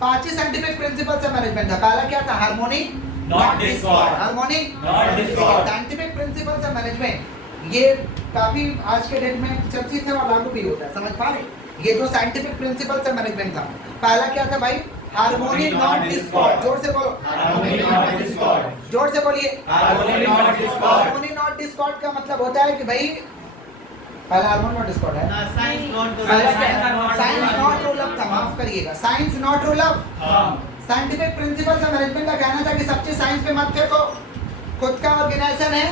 5 ही साइंटिफिक प्रिंसिपल्स ऑफ मैनेजमेंट था। पहला क्या था? Harmony not Discord. Harmony not Discord. Scientific principles of management ये काफी आज के डेट में चर्चित है और लागू भी होता है, समझ पा रहे? ये जो साइंटिफिक प्रिंसिपल्स ऑफ मैनेजमेंट था, पहला क्या था भाई? Harmony not Discord. जोर से बोलो। Harmony not Discord. जोर से बोलिए। Harmony not Discord. Harmony not Discord Discord का मतलब होता है कि भाई पहला हार्मोनी नॉट डिस्कॉर्ड है, साइंस नॉट रूल ऑफ था, माफ करिएगा, science not rule of. Scientific principle से मैनेजमेंट का कहना था कि सब चीज साइंस पे मत फेंको, खुद का ऑर्गेनाइजेशन है,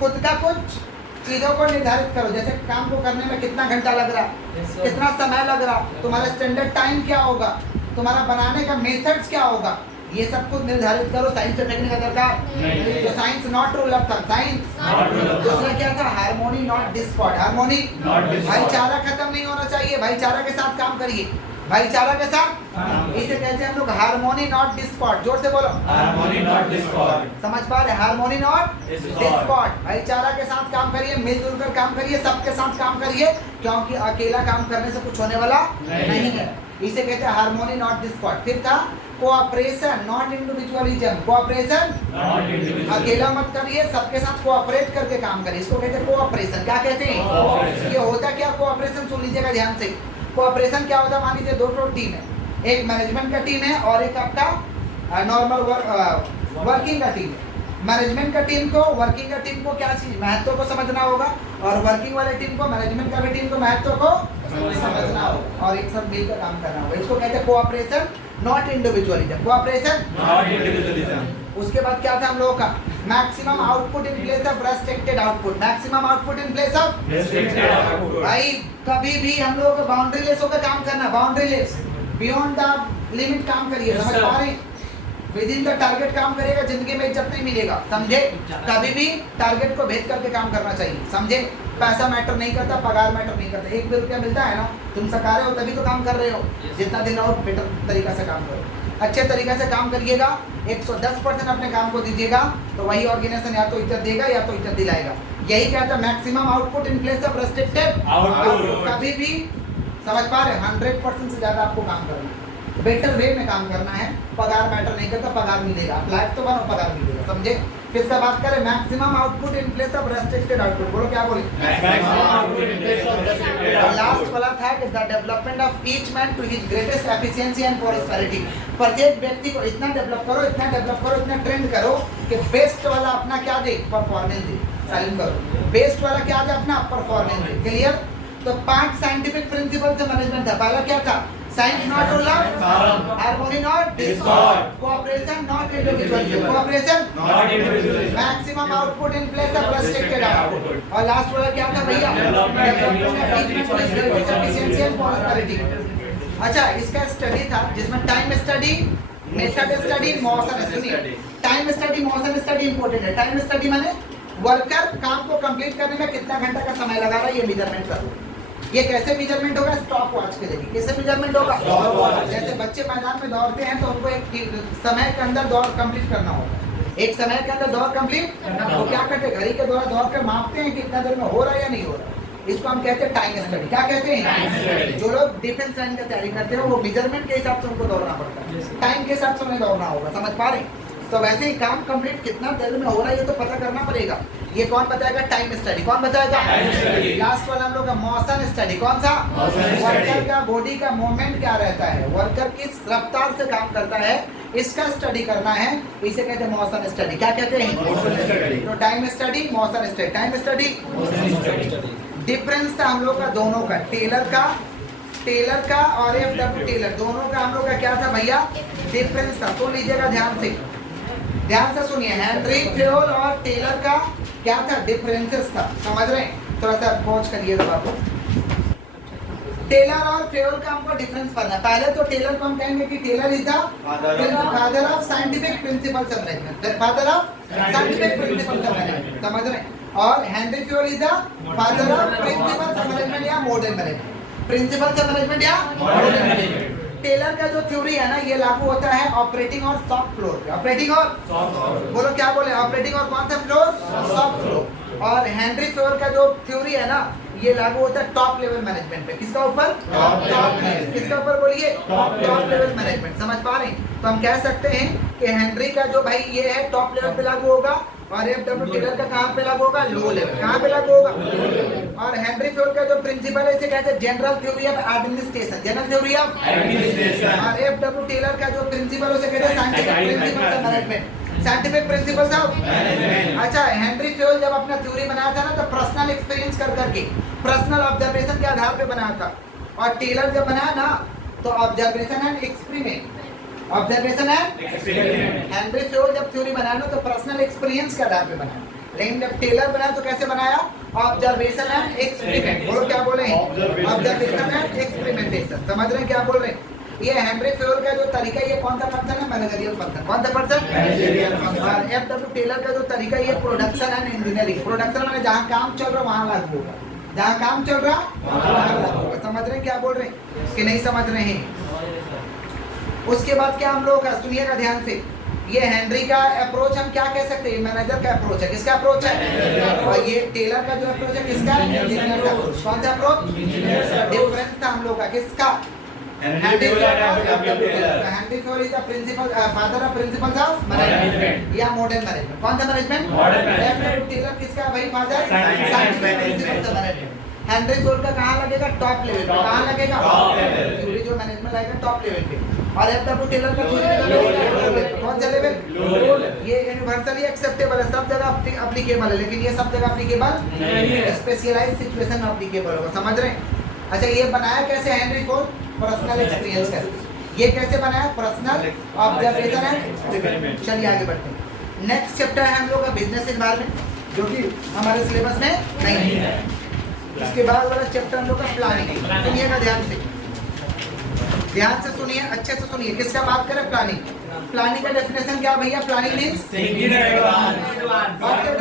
खुद का कुछ चीजों को निर्धारित करो, जैसे काम को करने में कितना घंटा लग रहा, कितना समय लग रहा, तुम्हारा स्टैंडर्ड टाइम क्या होगा, तुम्हारा बनाने का मेथड्स क्या होगा, ये सब कुछ निर्धारित करो। साइंस पे फेंकने का दरकार नहीं, तो साइंस नॉट रूल ऑफ था, साइंस। दूसरा क्या था, हार्मोनी नॉट डिस्कॉर्ड। हार्मोनी, भाईचारा खत्म नहीं होना चाहिए, भाईचारा के साथ काम करिए, भाईचारा के साथ, इसे कहते हैं हम लोग हार्मोनी नॉट डिस्कॉर्ड। जोर से बोलो, हार्मोनी नॉट डिस्कॉर्ड। समझ पा रहे, हार्मोनी नॉट डिस्कॉर्ड। डिस्कॉर्ड। भाईचारा के साथ काम करिए, मिलजुल कर काम करिए, सबके साथ काम करिए, क्योंकि अकेला काम करने से कुछ होने वाला नहीं है। इसे कहते हैं हार्मोनी नॉट डिस्कॉर्ड। फिर था कोऑपरेशन नॉट इंडिविजुअलिज्म। कोऑपरेशन, अकेला मत करिए, सबके साथ कोऑपरेट करके काम करिए, इसको कहते हैं कोऑपरेशन। क्या कहते हैं, ये होता क्या कोऑपरेशन, सुन लीजिएगा ध्यान से। कोऑपरेशन क्या होता है, मान लीजिए दो टीम है, एक मैनेजमेंट का टीम है और एक आपका नॉर्मल वर्किंग का टीम है। मैनेजमेंट का टीम को, वर्किंग का टीम को क्या चीज महत्व को समझना होगा, और वर्किंग वाले टीम को, मैनेजमेंट का भी टीम को महत्व को समझना होगा, और एक साथ मिलकर काम करना होगा। इसको कहते हैं cooperation not individualism. Cooperation not individualism. उसके बाद क्या था हम लोगों का, maximum output in place of restricted output. Maximum output in place of restricted output. भाई कभी भी हम लोगों को बाउंड्री लेस होकर काम करना, boundary less, beyond the limit काम करिए। Yes, समझ sir. पा रहे हैं, विद इन द टारगेट काम करेगा, जिंदगी में इज्जत नहीं मिलेगा, समझे। कभी भी टारगेट को भेद करके काम करना चाहिए, समझे। पैसा मैटर नहीं करता, पगार मैटर नहीं करता। 1 रुपया मिलता है ना, तुम सका रहे हो तभी तो काम कर रहे हो, जितना दिन और बेटर तरीका से काम करो, अच्छे तरीके से काम करिएगा, 110% अपने काम को दीजिएगा, तो वही ऑर्गेनाइजेशन या तो इज्जत देगा या तो इज्जत दिलाएगा। यही कहता है maximum output in place of restricted output. कभी भी समझ पा रहे, 100% से ज्यादा आपको काम करना है, बेटर वे में काम करना है। पगार मैटर नहीं करता, पगार मिलेगा, फ्लैट तो बनो, पगार मिलेगा, समझे। फिर से बात करें, maximum output in place of restricted output. बोलो क्या बोले, maximum output in place of restricted और लास्ट आउटपुट। वाला था कि the development of each man to his greatest efficiency and prosperity. प्रत्येक व्यक्ति को इतना डेवलप करो, इतना डेवलप करो, इतना ट्रेंड करो कि बेस्ट वाला अपना क्या दे, परफॉर्मेंस दे। साइलेंट करो, बेस्ट वाला क्या दे, अपना परफॉर्मेंस दे। क्लियर। तो 5 साइंटिफिक प्रिंसिपल से मैनेजमेंट था। पहला क्या था, science not rule of, harmony not Discord, cooperation not individualism, cooperation not individualism, maximum output in place of restricted output. और लास्ट वाला क्या था भैया, development of each man efficiency and prosperity. अच्छा, इसका स्टडी था जिसमें time study, method study, motion study. Time study, motion study important है। टाइम स्टडी माने वर्कर काम को कंप्लीट करने में कितना घंटा का समय लगा रहा है, ये मेजरमेंट करो। ये कैसे मेजरमेंट होगा, स्टॉप वॉच के जरिए। कैसे मेजरमेंट होगा, जैसे बच्चे मैदान में दौड़ते हैं तो उनको एक समय के अंदर दौड़ कंप्लीट करना होगा, एक समय के अंदर दौड़ कंप्लीट, वो क्या करते हैं, घड़ी के द्वारा दौड़ कर मापते हैं कि कितना देर में हो रहा है या नहीं हो रहा है। इसको हम कहते हैं टाइम स्टडी। क्या कहते हैं, जो लोग डिफेंस लाइन की तैयारी करते हैं वो मेजरमेंट के हिसाब से उनको दौड़ना पड़ता है, टाइम के हिसाब से उन्हें दौड़ना होगा। समझ पा रहे हैं। तो वैसे ही काम कंप्लीट कितना देर में हो रहा है ये तो पता करना पड़ेगा। ये कौन बताएगा, टाइम स्टडी। कौन बताएगा, लास्ट वाला हम लोग का मोशन स्टडी। कौन सा, वर्कर का बॉडी का मूवमेंट क्या रहता है, वर्कर किस रफ्तार से काम करता है, इसका स्टडी करना है, इसे कहते हैं मोशन स्टडी। क्या कहते हैं, तो time study, motion study. Time study difference था हम लोग का दोनों का, टेलर का और एफडब्ल्यू टेलर, दोनों का हम लोग का क्या था भैया, डिफरेंस था। तो लीजिएगा ध्यान से सुनिए, हेनरी फ्योल और टेलर का क्या था, डिफरेंसेस था। समझ रहे हैं, थोड़ा सा पहुंच करिएगा बाबू। टेलर और फ्योल का हमको डिफरेंस पढ़ना है। पहले तो टेलर को हम कहेंगे कि Taylor is the father of scientific principles of management, father of scientific principles of management. समझ रहे हैं। और Henry Fayol is the father of principles of management या modern management, principles of management या मॉडर्न मैनेजमेंट। टेलर का जो theory है ना, ये लागू होता है ऑपरेटिंग और सॉफ्ट फ्लोर पे। ऑपरेटिंग और बोलो क्या बोले, ऑपरेटिंग और कौन सा फ्लोर, सॉफ्ट फ्लोर। और हेनरी फ्योल का जो थ्योरी है ना, ये लागू होता है टॉप लेवल मैनेजमेंट पे। किसका ऊपर, किसका ऊपर बोलिए, टॉप लेवल मैनेजमेंट। समझ पा रहे हैं। तो हम कह सकते हैं कि हेनरी का जो भाई ये है टॉप लेवल पे लागू होगा, और एफडब्ल्यू टेलर का कहाँ पे लागू होगा, लो लेवल। कहाँ पे लागू होगा, और हेनरी फ्योल का जो प्रिंसिपल है इसे कहते हैं general theory of administration, general theory of administration. और एफडब्ल्यू टेलर का जो प्रिंसिपल उसे कहते हैं scientific principle of management. Scientific principles of management. अच्छा, हेनरी फ्यूल जब अपना थ्योरी बनाया था ना तो पर्सनल एक्सपीरियंस कर करके, पर्सनल ऑब्जर्वेशन के आधार पे बनाया था। और टेलर जब बनाया ना तो observation and experiment, observation and experiment. Henry fuel जब थ्योरी बनाया ना तो पर्सनल एक्सपीरियंस के आधार पे बनाया, लेकिन जब टेलर बनाया तो कैसे बनाया? Observation and experiment. बोलो क्या बोले? Observation and experimentation. समझ रहे हैं क्या बोल रहे हैं? ये हेनरी फ्यूल का जो तरीका, ये कौन सा फंक्शन है? Managerial function. कौन सा फंक्शन? Managerial function. और एफडब्ल्यू टेलर का जो तरीका, ये प्रोडक्शन एंड इंजीनियरिंग। प्रोडक्शन माने जहां काम चल रहा वहां लागू होगा, जहां काम चल रहा वहां लागू होगा। समझ रहे हैं क्या बोल रहे हैं कि नहीं समझ रहे हैं? उसके बाद क्या हम लोग का, सुनिएगा ध्यान से, ये हेनरी का अप्रोच हम क्या कह सकते हैं? मैनेजर का अप्रोच है। किसका अप्रोच है? और ये टेलर का जो अप्रोच है किसका? इंजीनियर का अप्रोच। कौन सा अप्रोच? डिफरेंस था हम लोग का किसका? Henry Fayol and FW Taylor. Henry Fayol is the principle, father of principles of management management या मॉडर्न मैनेजमेंट। कौन सा management? Modern management. FW Taylor किसका भाई father? Scientific principles of management. Henry Fayol का कहां लगेगा? टॉप लेवल पे। कहां लगेगा? Top level. थ्योरी जो मैनेजमेंट लगेगा टॉप लेवल पे। और एफडब्ल्यू टेलर का थ्योरी लो लगेगा लेवल। कौन सा लेवल? Low level. ये यूनिवर्सली एक्सेप्टेबल है, सब जगह एप्लीकेबल है, लेकिन ये सब जगह एप्लीकेबल नहीं है। स्पेशलाइज्ड सिचुएशन में एप्लीकेबल होगा। समझ रहे हैं? अच्छा, ये बनाया कैसे हेनरी फ्यूल? पर्सनल एक्सपीरियंस कैसे? ये कैसे बनाया? Personal observation and experiment. चलिए आगे बढ़ते हैं। नेक्स्ट चैप्टर है हम लोग का बिजनेस एनवायरनमेंट, जो कि हमारे सिलेबस में नहीं है। उसके बाद वाला चैप्टर हम लोग का प्लानिंग। सुनिएगा ध्यान से, ध्यान से सुनिए, अच्छे से सुनिए। किसका बात करें? प्लानिंग। प्लानिंग का डेफिनेशन क्या भैया? Planning means thinking in advance. What to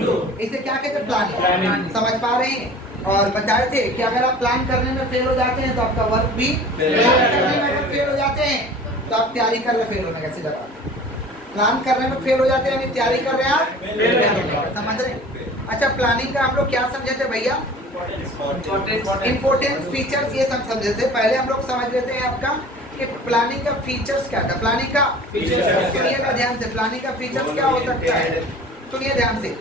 do. इसे क्या कहते हैं? प्लानिंग। समझ पा रहे हैं? और बताए थे कि अगर आप प्लान करने में फेल हो जाते हैं तो आपका वर्क भी, प्लान करने में अगर फेल हो जाते हैं तो आप तैयारी कर रहे फेल होने का। सीधा बात, प्लान करने में फेल हो जाते हैं, यानी तैयारी कर रहे हैं आप फेल होने का। समझ रहे हैं? अच्छा, प्लानिंग का हम लोग क्या समझे थे भैया? इंपॉर्टेंट फीचर्स ये सब समझे थे। पहले हम लोग समझ लेते हैं आपका कि प्लानिंग का फीचर्स क्या था। प्लानिंग का फीचर्स सुनिएगा ध्यान से, प्लानिंग का फीचर्स क्या हो सकता है? सुनिए ध्यान से।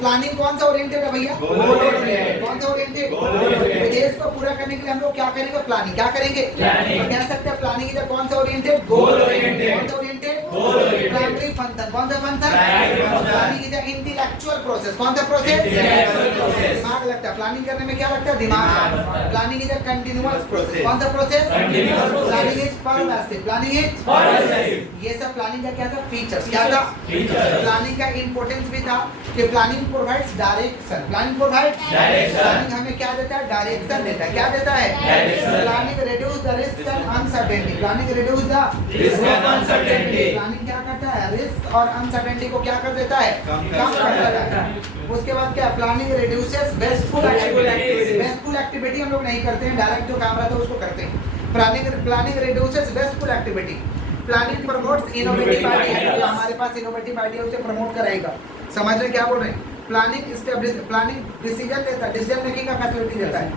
प्लानिंग कौन सा ओरिएंटेड है भैया? Goal oriented. कौन सा ओरिएंटेड? Goal oriented. उद्देश्य को पूरा करने के लिए हम लोग क्या करेंगे? प्लानिंग। क्या करेंगे? प्लानिंग। तो कह सकते हैं प्लानिंग इधर कौन सा ओरिएंटेड? Goal oriented. कौन सा oriented? Goal oriented. Primary function. कौन सा function? Primary function. Planning is intellectual process. कौन सा प्रोसेस? Intellectual process. दिमाग लगता है प्लानिंग करने में। क्या लगता है? दिमाग। Planning is continuous process. कौन सा process? Continuous process। Planning is pervasive. Planning is pervasive. ये सब प्लानिंग का क्या था? फीचर्स। क्या था? फीचर्स। प्लानिंग का इंपॉर्टेंस भी था कि planning provides direction. Planning provides direction. Planning हमें क्या देता है? डायरेक्शन देता है। क्या देता है? Direction. Planning reduce the risk and uncertainty. Planning reduce the Risk and uncertainty। Planning क्या करता है? रिस्क और अनसर्टेनिटी को क्या कर देता है? कम कर देता है। उसके बाद क्या? Planning reduces wasteful activity. Wasteful activity हम लोग नहीं करते हैं, डायरेक्ट जो काम रहता है उसको करते हैं। Planning reduces wasteful activity. Planning promotes innovative idea. जो हमारे पास इनोवेटिव आइडिया उसे प्रमोट कराएगा। समझ रहे क्या बोल रहे हैं? प्लानिंग एस्टैब्लिश, प्लानिंग डिसीजन देता है, डिसीजन मेकिंग का फैसिलिटी देता है।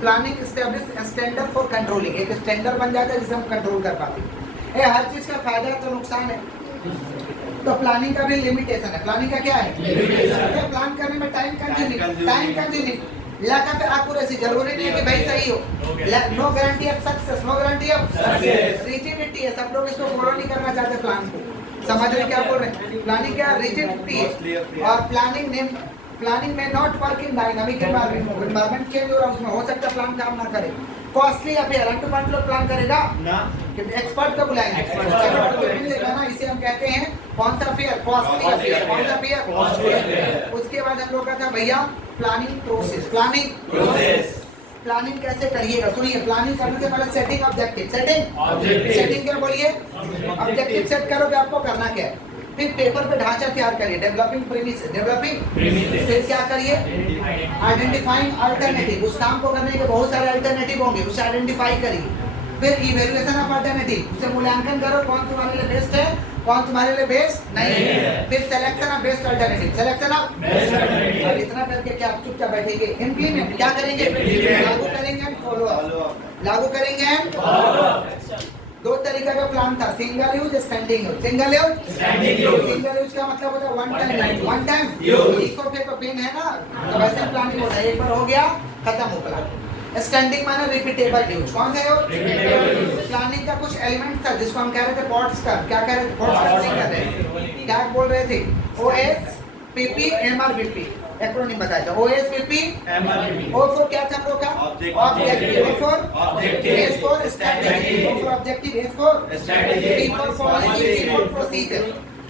Planning establish standard for controlling. एक स्टैंडर्ड बन जाता है जिसे हम कंट्रोल कर पाते हैं। हर चीज का फायदा है तो नुकसान है, तो प्लानिंग का भी लिमिटेशन है। प्लानिंग का क्या है? लिमिटेशन। प्लान करने में time consuming, lack of accuracy. जरूरी नहीं है कि भाई सही हो। No guarantee of success, no guarantee of Success। Rigidity है। सब लोग इसको फॉलो नहीं करना चाहते प्लान को। समझ रहे क्या बोल रहे हैं? प्लानिंग क्या? रिजिडिटी है। और प्लानिंग में not work in dynamic environment change हो रहा है, उसमें हो सकता है प्लान काम ना करे। कॉस्टली अफेयर, अंट लोग प्लान करेगा ना। एक्सपर्ट को बुलाएंगे। एक्सपर्ट को मिलेगा ना, इसे हम कहते हैं कौन सा अफेयर? Costly affair. कौन सा अफेयर? Costly affair। उसके बाद हम लोग का था भैया प्लानिंग प्रोसेस। प्रोसेस। प्लानिंग कैसे करिएगा? सुनिए, प्लानिंग करने से पहले सेटिंग ऑब्जेक्टिव। Objective। सेटिंग क्या बोलिए? ऑब्जेक्टिव सेट करोगे आपको करना क्या है? फिर पेपर पे ढांचा तैयार करिए, डेवलपिंग प्रीमिसेस। फिर क्या करिए? Identifying alternative. उस काम को करने के बहुत सारे अल्टरनेटिव होंगे, उसे आइडेंटिफाई करिए। फिर इवैल्यूएशन ऑफ अल्टरनेटिव, उसे मूल्यांकन करो कौन तुम्हारे लिए बेस्ट है, कौन तुम्हारे लिए बेस्ट नहीं है। फिर selection of best alternative, selection of best alternative. अब इतना करके क्या आप चुपचाप बैठेंगे? इम्प्लीमेंट क्या करेंगे? Implement। लागू करेंगे एंड फॉलो अप। लागू करेंगे एंड दो तरीका का प्लान था, single use, standing use. Single use, Standing use। Single use का मतलब होता है वन टाइम use। लिखो पे पेन है ना, तो वैसे प्लानिंग होता है, एक बार हो गया खत्म हो प्लान। स्टैंडिंग माने रिपीटेबल यूज। कौन सा यूज? Repeatable use। प्लानिंग का कुछ एलिमेंट था जिसको हम कह रहे थे पॉट्स का, क्या कह रहे थे? पॉट्स का नहीं कर रहे थे, क्या बोल रहे थे? ओएस पीपी एमआरबीपी एक्रोनिम बताया था। OS PP MRBP। O for क्या था हम लोग का? Objective। Objective. O for Objective। S for strategy. O for objective, S for Strategy। T for policy, C for procedure,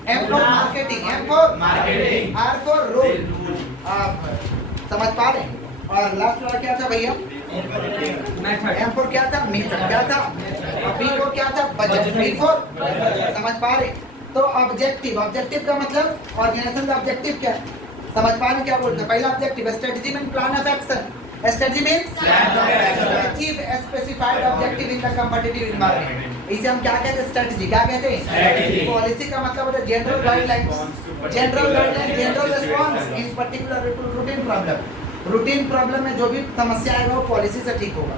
M for marketing, M for Marketing। R for rule. आप समझ पा रहे हैं? और लास्ट वाला क्या था भैया? मेथड। एम फॉर क्या था? मेथड। क्या था? और बी फॉर क्या था? बजट। बी फॉर समझ पा रहे? तो ऑब्जेक्टिव, ऑब्जेक्टिव का मतलब ऑर्गेनाइजेशन का ऑब्जेक्टिव क्या है? समझ पा रहे क्या बोलते हैं? पहला objective strategy mean plan of action. Strategy mean Plan of action। Achieve specified objective in the competitive environment. इसे हम क्या कहते हैं? स्ट्रेटजी। क्या कहते हैं? Strategy। पॉलिसी का मतलब होता है general guidelines, general guideline, general response इन particular routine problem. Routine problem में जो भी समस्या आएगा वो पॉलिसी से ठीक होगा।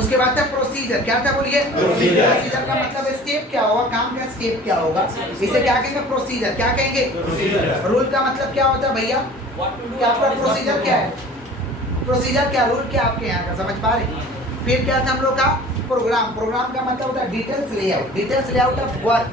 उसके बाद था प्रोसीजर। क्या था बोलिए? Procedure। प्रोसीजर का मतलब स्टेप क्या होगा, काम का स्टेप क्या होगा, इसे क्या कहेंगे? प्रोसीजर। क्या कहेंगे? Procedure। रूल का मतलब क्या होता है भैया? क्या आपका प्रोसीजर क्या है? प्रोसीजर क्या, रूल क्या आपके यहाँ का? समझ पा रहे? फिर क्या था हम लोग का? प्रोग्राम। प्रोग्राम का मतलब होता है details layout, details layout of work,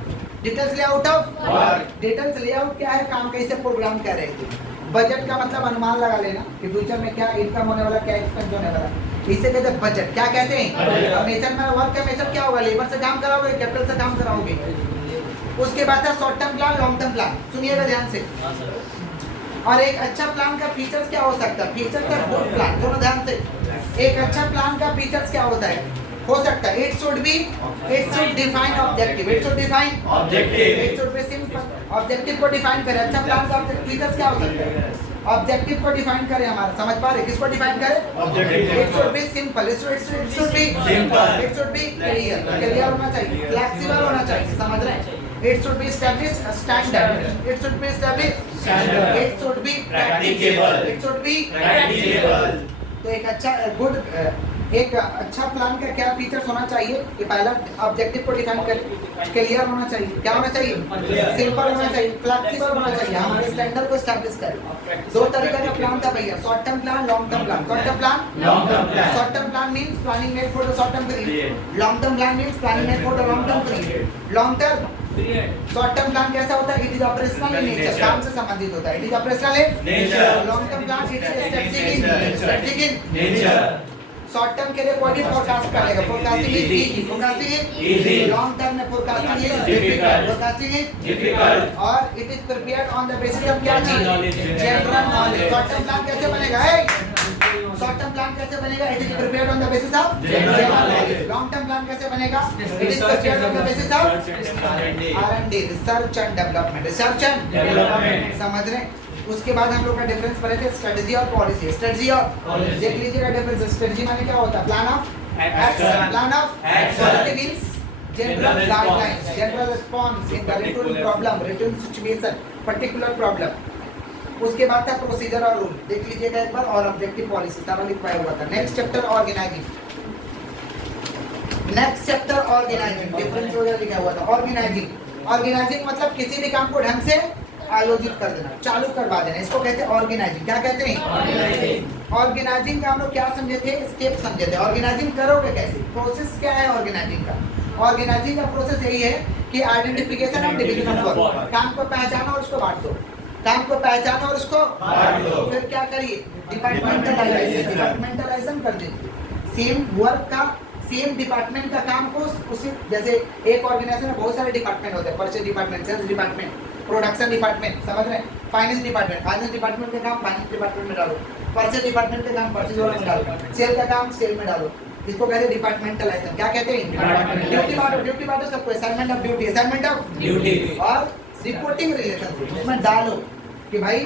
details layout of work. Details layout क्या है? काम कैसे प्रोग्राम कर रहे थे। बजट का मतलब अनुमान लगा लेना कि फ्यूचर में क्या इनकम होने वाला, क्या एक्सपेंस होने वाला, इसे कहते हैं बजट। क्या कहते हैं? बजट। अब नेचर में वर्क का मेजर क्या होगा? लेबर से काम कराओगे, कैपिटल से काम कराओगे। उसके बाद था short term plan, long term plan. सुनिएगा ध्यान से। और एक अच्छा प्लान का फीचर्स क्या हो सकता है? फीचर्स का गुड प्लान, दोनों ध्यान से। एक अच्छा प्लान का फीचर्स क्या होता है? हो सकता है it should define objective, it should define Objective। It should be simple. Objective को डिफाइन करें। अच्छा प्लान का फीचर्स क्या हो सकता है? ऑब्जेक्टिव को डिफाइन करें हमारा। समझ पा रहे? किसको डिफाइन करें? Objective। It should be simple, it should be Simple। It should be clear, clear होना चाहिए, फ्लेक्सिबल होना चाहिए। समझ रहे हैं? It should be establish standard, it should be establish Standard। It should be Practicable। It should be Practicable। तो एक अच्छा प्लान का क्या फीचर्स होना चाहिए? कि पहला ऑब्जेक्टिव को डिफाइन करें, क्लियर होना चाहिए, क्या होना चाहिए? सिंपल होना चाहिए, फ्लेक्सिबल होना चाहिए, हमारे स्टैंडर्ड को एस्टैब्लिश करें। दो तरीके का प्लान था भैया, short term plan, long term plan. Short term plan, Long term plan। Short term plan means planning made for the short term period. Long term plan means planning made for the long term period. Long term short term plan कैसा होता है? It is operational in nature, काम से संबंधित होता है। It is operational in nature. Long term plan it is strategic in nature. Short term के लिए कोई भी फोरकास्ट कर लेगा। Forecasting is easy, forecasting is Easy। Long term में forecasting is Difficult। Difficult, forecasting is Difficult। और it is prepared on the basis of क्या चीज? Knowledge। General knowledge. Short term plan कैसे बनेगा? शॉर्ट टर्म प्लान कैसे बनेगा? It is prepared on the basis of General knowledge। Long term plan कैसे बनेगा? It is prepared on the basis of R&D, research and development, research and Development। समझ रहे हैं? उसके बाद हम लोग का डिफरेंस पढ़े थे स्ट्रेटजी और पॉलिसी। स्ट्रेटजी और Policy। देख लीजिएगा डिफरेंस। स्ट्रेटजी माने क्या होता है? Plan of Action। Plan of Action। Policy means general General response। Guidelines, general response in the written problem, written situation, particular problem. उसके बाद था प्रोसीजर और रूल। देख लीजिएगा एक बार। और ऑब्जेक्टिव पॉलिसी सारा लिखवाया हुआ था। Next chapter organising, next chapter organising, difference वगैरह लिखा हुआ था। ऑर्गेनाइजिंग, ऑर्गेनाइजिंग मतलब किसी भी काम को ढंग से आयोजित कर देना, चालू करवा देना, इसको कहते हैं ऑर्गेनाइजिंग। क्या कहते हैं? ऑर्गेनाइजिंग का हम लोग क्या समझे थे? स्टेप समझे थे। ऑर्गेनाइजिंग करोगे कैसे? प्रोसेस क्या है ऑर्गेनाइजिंग का? ऑर्गेनाइजिंग का प्रोसेस यही है कि identification and division of work, काम को पहचानो और उसको बांट दो, काम को पहचानो और उसको बांट दो। फिर क्या करिए? डिपार्टमेंटलाइजेशन, डिपार्टमेंटलाइजेशन कर दीजिए। सेम वर्क का, सेम डिपार्टमेंट का काम को उसी, जैसे एक ऑर्गेनाइजेशन में बहुत सारे डिपार्टमेंट होते हैं, purchase department, sales department, production department, समझ रहे हैं? फाइनेंस डिपार्टमेंट, फाइनेंस डिपार्टमेंट का काम फाइनेंस डिपार्टमेंट में डालो, परचेज डिपार्टमेंट का काम परचेज वाले में डालो, सेल का काम सेल में डालो। इसको कहते हैं डिपार्टमेंटलाइजेशन। क्या कहते हैं? ड्यूटी बांटो, ड्यूटी बांटो सबको, assignment of duty, assignment of duty. और रिपोर्टिंग रिलेशनशिप उसमें डालो कि भाई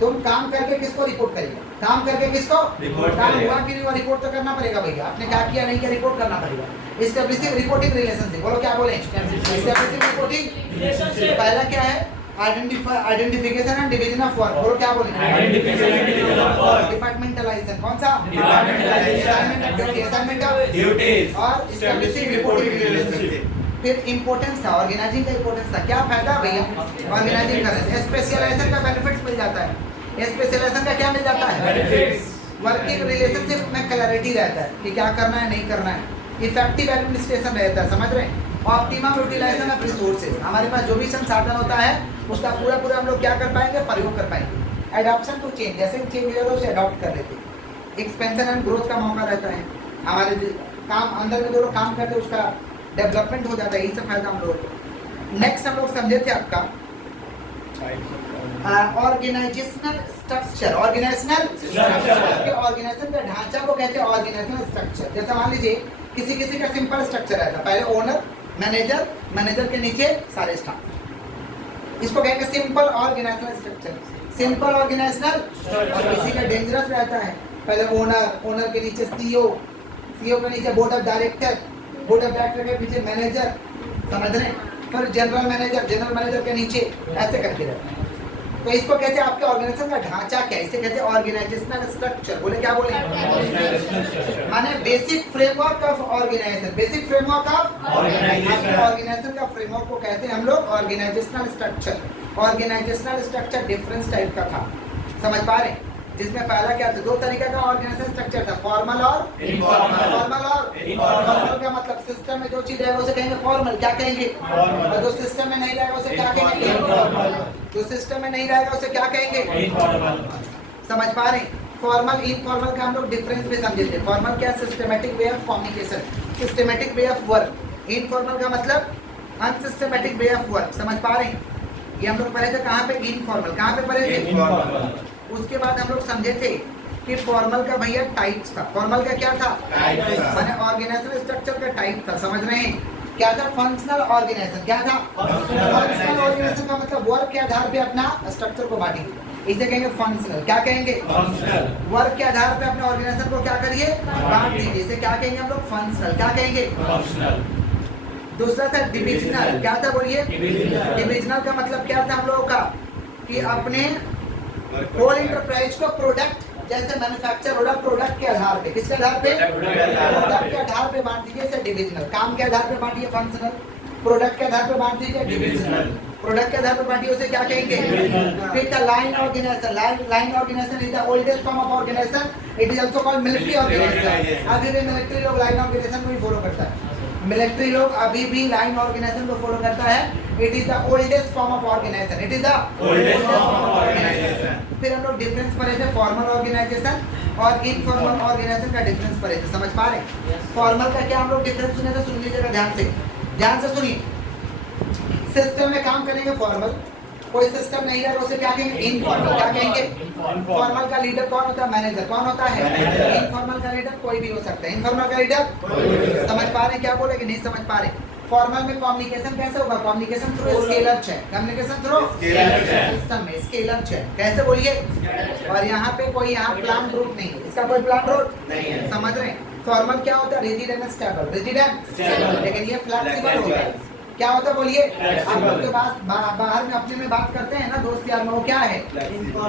तुम काम करके किसको रिपोर्ट करेगा, काम करके किसको रिपोर्ट काम करेगा। हुआ कि नहीं हुआ रिपोर्ट तो करना पड़ेगा भैया, आपने क्या किया नहीं किया रिपोर्ट करना पड़ेगा। एस्टैब्लिशिंग रिपोर्टिंग रिलेशनशिप, बोलो क्या बोले? Establishing reporting relationship. पहला क्या है? Identification and division of work, बोलो क्या बोले? Identification and division of work। Departmentalisation, कौन सा? Departmentalization। Assignment of duty, assignment of Duties। और एस्टैब्लिशिंग रिपोर्टिंग रिलेशनशिप। फिर इंपॉर्टेंस था, ऑर्गेनाइजिंग का इंपॉर्टेंस था। क्या फायदा भैया ऑर्गेनाइजिंग करने से? स्पेशलाइजेशन का बेनिफिट्स मिल जाता है। स्पेशलाइजेशन का क्या मिल जाता है? Benefits। वर्किंग रिलेशनशिप में क्लैरिटी रहता है कि क्या करना है नहीं करना है, इफेक्टिव एडमिनिस्ट्रेशन रहता है, समझ रहे हैं, ऑप्टिमम यूटिलाइजेशन ऑफ रिसोर्सेज, हमारे पास जो भी संसाधन होता है उसका पूरा पूरा हम लोग क्या कर पाएंगे, प्रयोग कर पाएंगे। एडॉप्शन टू चेंज, जैसे चेंज हो जाता है उसे अडॉप्ट कर लेते हैं। एक्सपेंशन एंड ग्रोथ का मौका रहता है, हमारे काम अंदर में जो लोग काम करते हैं उसका डेवलपमेंट हो जाता है, यही सब फायदा हम लोगों को। नेक्स्ट हम लोग समझे थे आपका ऑर्गेनाइजेशनल स्ट्रक्चर, ऑर्गेनाइजेशन का ढांचा को कहते हैं ऑर्गेनाइजेशनल स्ट्रक्चर। जैसा मान लीजिए किसी का सिंपल स्ट्रक्चर रहता है, पहले ओनर, मैनेजर, मैनेजर के नीचे सारे स्टाफ, इसको कहेंगे simple organisational structure, simple organisational. और किसी का डेंजरस रहता है, पहले ओनर, ओनर के नीचे सीईओ, सीईओ के नीचे board of director, board of director के पीछे मैनेजर, समझ रहे हैं, फिर जनरल मैनेजर, जनरल मैनेजर के नीचे ऐसे करके रहता है। तो इसको कहते हैं आपके ऑर्गेनाइजेशन का ढांचा क्या है, इसे कहते हैं ऑर्गेनाइजेशनल स्ट्रक्चर। बोले क्या बोले, माने basic framework of organisation, basic framework of organisation का फ्रेमवर्क को कहते हैं हम लोग organisational structure. Organisational structure difference type का था, समझ पा रहे हैं, जिसमें पहला क्या था, दो तरीके का ऑर्गेनाइजेशन स्ट्रक्चर था, फॉर्मल और इनफॉर्मल। फॉर्मल और इनफॉर्मल का मतलब सिस्टम में जो चीज है उसे कहेंगे फॉर्मल, क्या कहेंगे, और जो सिस्टम में नहीं रहेगा उसे क्या कहेंगे, इनफॉर्मल। जो सिस्टम में नहीं रहेगा उसे क्या कहेंगे, इनफॉर्मल। समझ पा रहे हैं, फॉर्मल इनफॉर्मल का हम लोग डिफरेंस भी समझे थे। फॉर्मल क्या, systematic way of communication, systematic way of work. Informal का मतलब अनसिस्टमैटिक वे ऑफ वर्क, समझ पा रहे हैं। ये हम लोग पढ़े थे कहाँ पे, इनफॉर्मल, कहाँ पे पढ़े थे। उसके बाद हम लोग समझे थे कि फॉर्मल का भैया टाइप्स था। फॉर्मल का क्या था, माने ऑर्गेनाइजेशनल स्ट्रक्चर का टाइप था, समझ रहे हैं, क्या था, फंक्शनल ऑर्गेनाइजेशन। क्या था, फंक्शनल ऑर्गेनाइजेशन का मतलब वर्क के आधार पे अपना स्ट्रक्चर को बांटेंगे, इसे कहेंगे फंक्शनल। क्या कहेंगे, फंक्शनल। वर्क के आधार पे अपने ऑर्गेनाइजेशन को क्या करिए, बांट दीजिए, इसे क्या कहेंगे हम लोग, फंक्शनल। क्या कहेंगे, फंक्शनल। दूसरा था डिविजनल, क्या था बोलिए, डिविजनल का मतलब क्या था हम लोगों का, कि अपने होल इंटरप्राइज को प्रोडक्ट, जैसे मैन्युफैक्चर हो रहा प्रोडक्ट के आधार पे, किसके आधार पे, प्रोडक्ट के आधार पे बांट दीजिए, इसे डिविजनल। काम के आधार पे बांटिए फंक्शनल, प्रोडक्ट के आधार पे बांट दीजिए डिविजनल, प्रोडक्ट के आधार पे बांटिए उसे क्या कहेंगे, फिर था line organisation. Line organisation is the oldest form of organisation, it is also called military organisation. अभी भी मिलिट्री लोग लाइन ऑर्गेनाइजेशन को ही फॉलो करता है, मिलिट्री लोग अभी भी लाइन ऑर्गेनाइजेशन को फॉलो करता है। It is the oldest form of organisation, it is the oldest form of organisation. फिर हम लोग डिफरेंस पढ़े थे फॉर्मल ऑर्गेनाइजेशन और इनफॉर्मल ऑर्गेनाइजेशन का डिफरेंस पढ़े थे, समझ पा रहे। फॉर्मल का क्या हम लोग डिफरेंस सुने थे, सुन लीजिएगा ध्यान से सुनिए। सिस्टम में काम करेंगे फॉर्मल, कोई सिस्टम नहीं है उसे क्या कहेंगे, इनफॉर्मल। क्या कहेंगे, फॉर्मल का लीडर कौन होता है, मैनेजर। कौन होता है, इनफॉर्मल का लीडर कोई भी हो सकता है। इनफॉर्मल का लीडर, समझ पा रहे हैं क्या बोले कि नहीं समझ पा रहे। फॉर्मल में कम्युनिकेशन कैसे होगा, कम्युनिकेशन थ्रू स्केलर चैन, कम्युनिकेशन थ्रू सिस्टम में स्केलर चैन, कैसे बोलिए। और यहाँ पे कोई यहाँ प्लान रूट नहीं है, इसका कोई प्लान रूट नहीं है, समझ रहे हैं। फॉर्मल क्या होता है, rigid and stable, rigid and stable, लेकिन ये फ्लेक्सिबल होता है। क्या होता है बोलिए, आप लोग के पास बाहर में अपने में बात करते हैं ना दोस्त यार में, वो क्या है,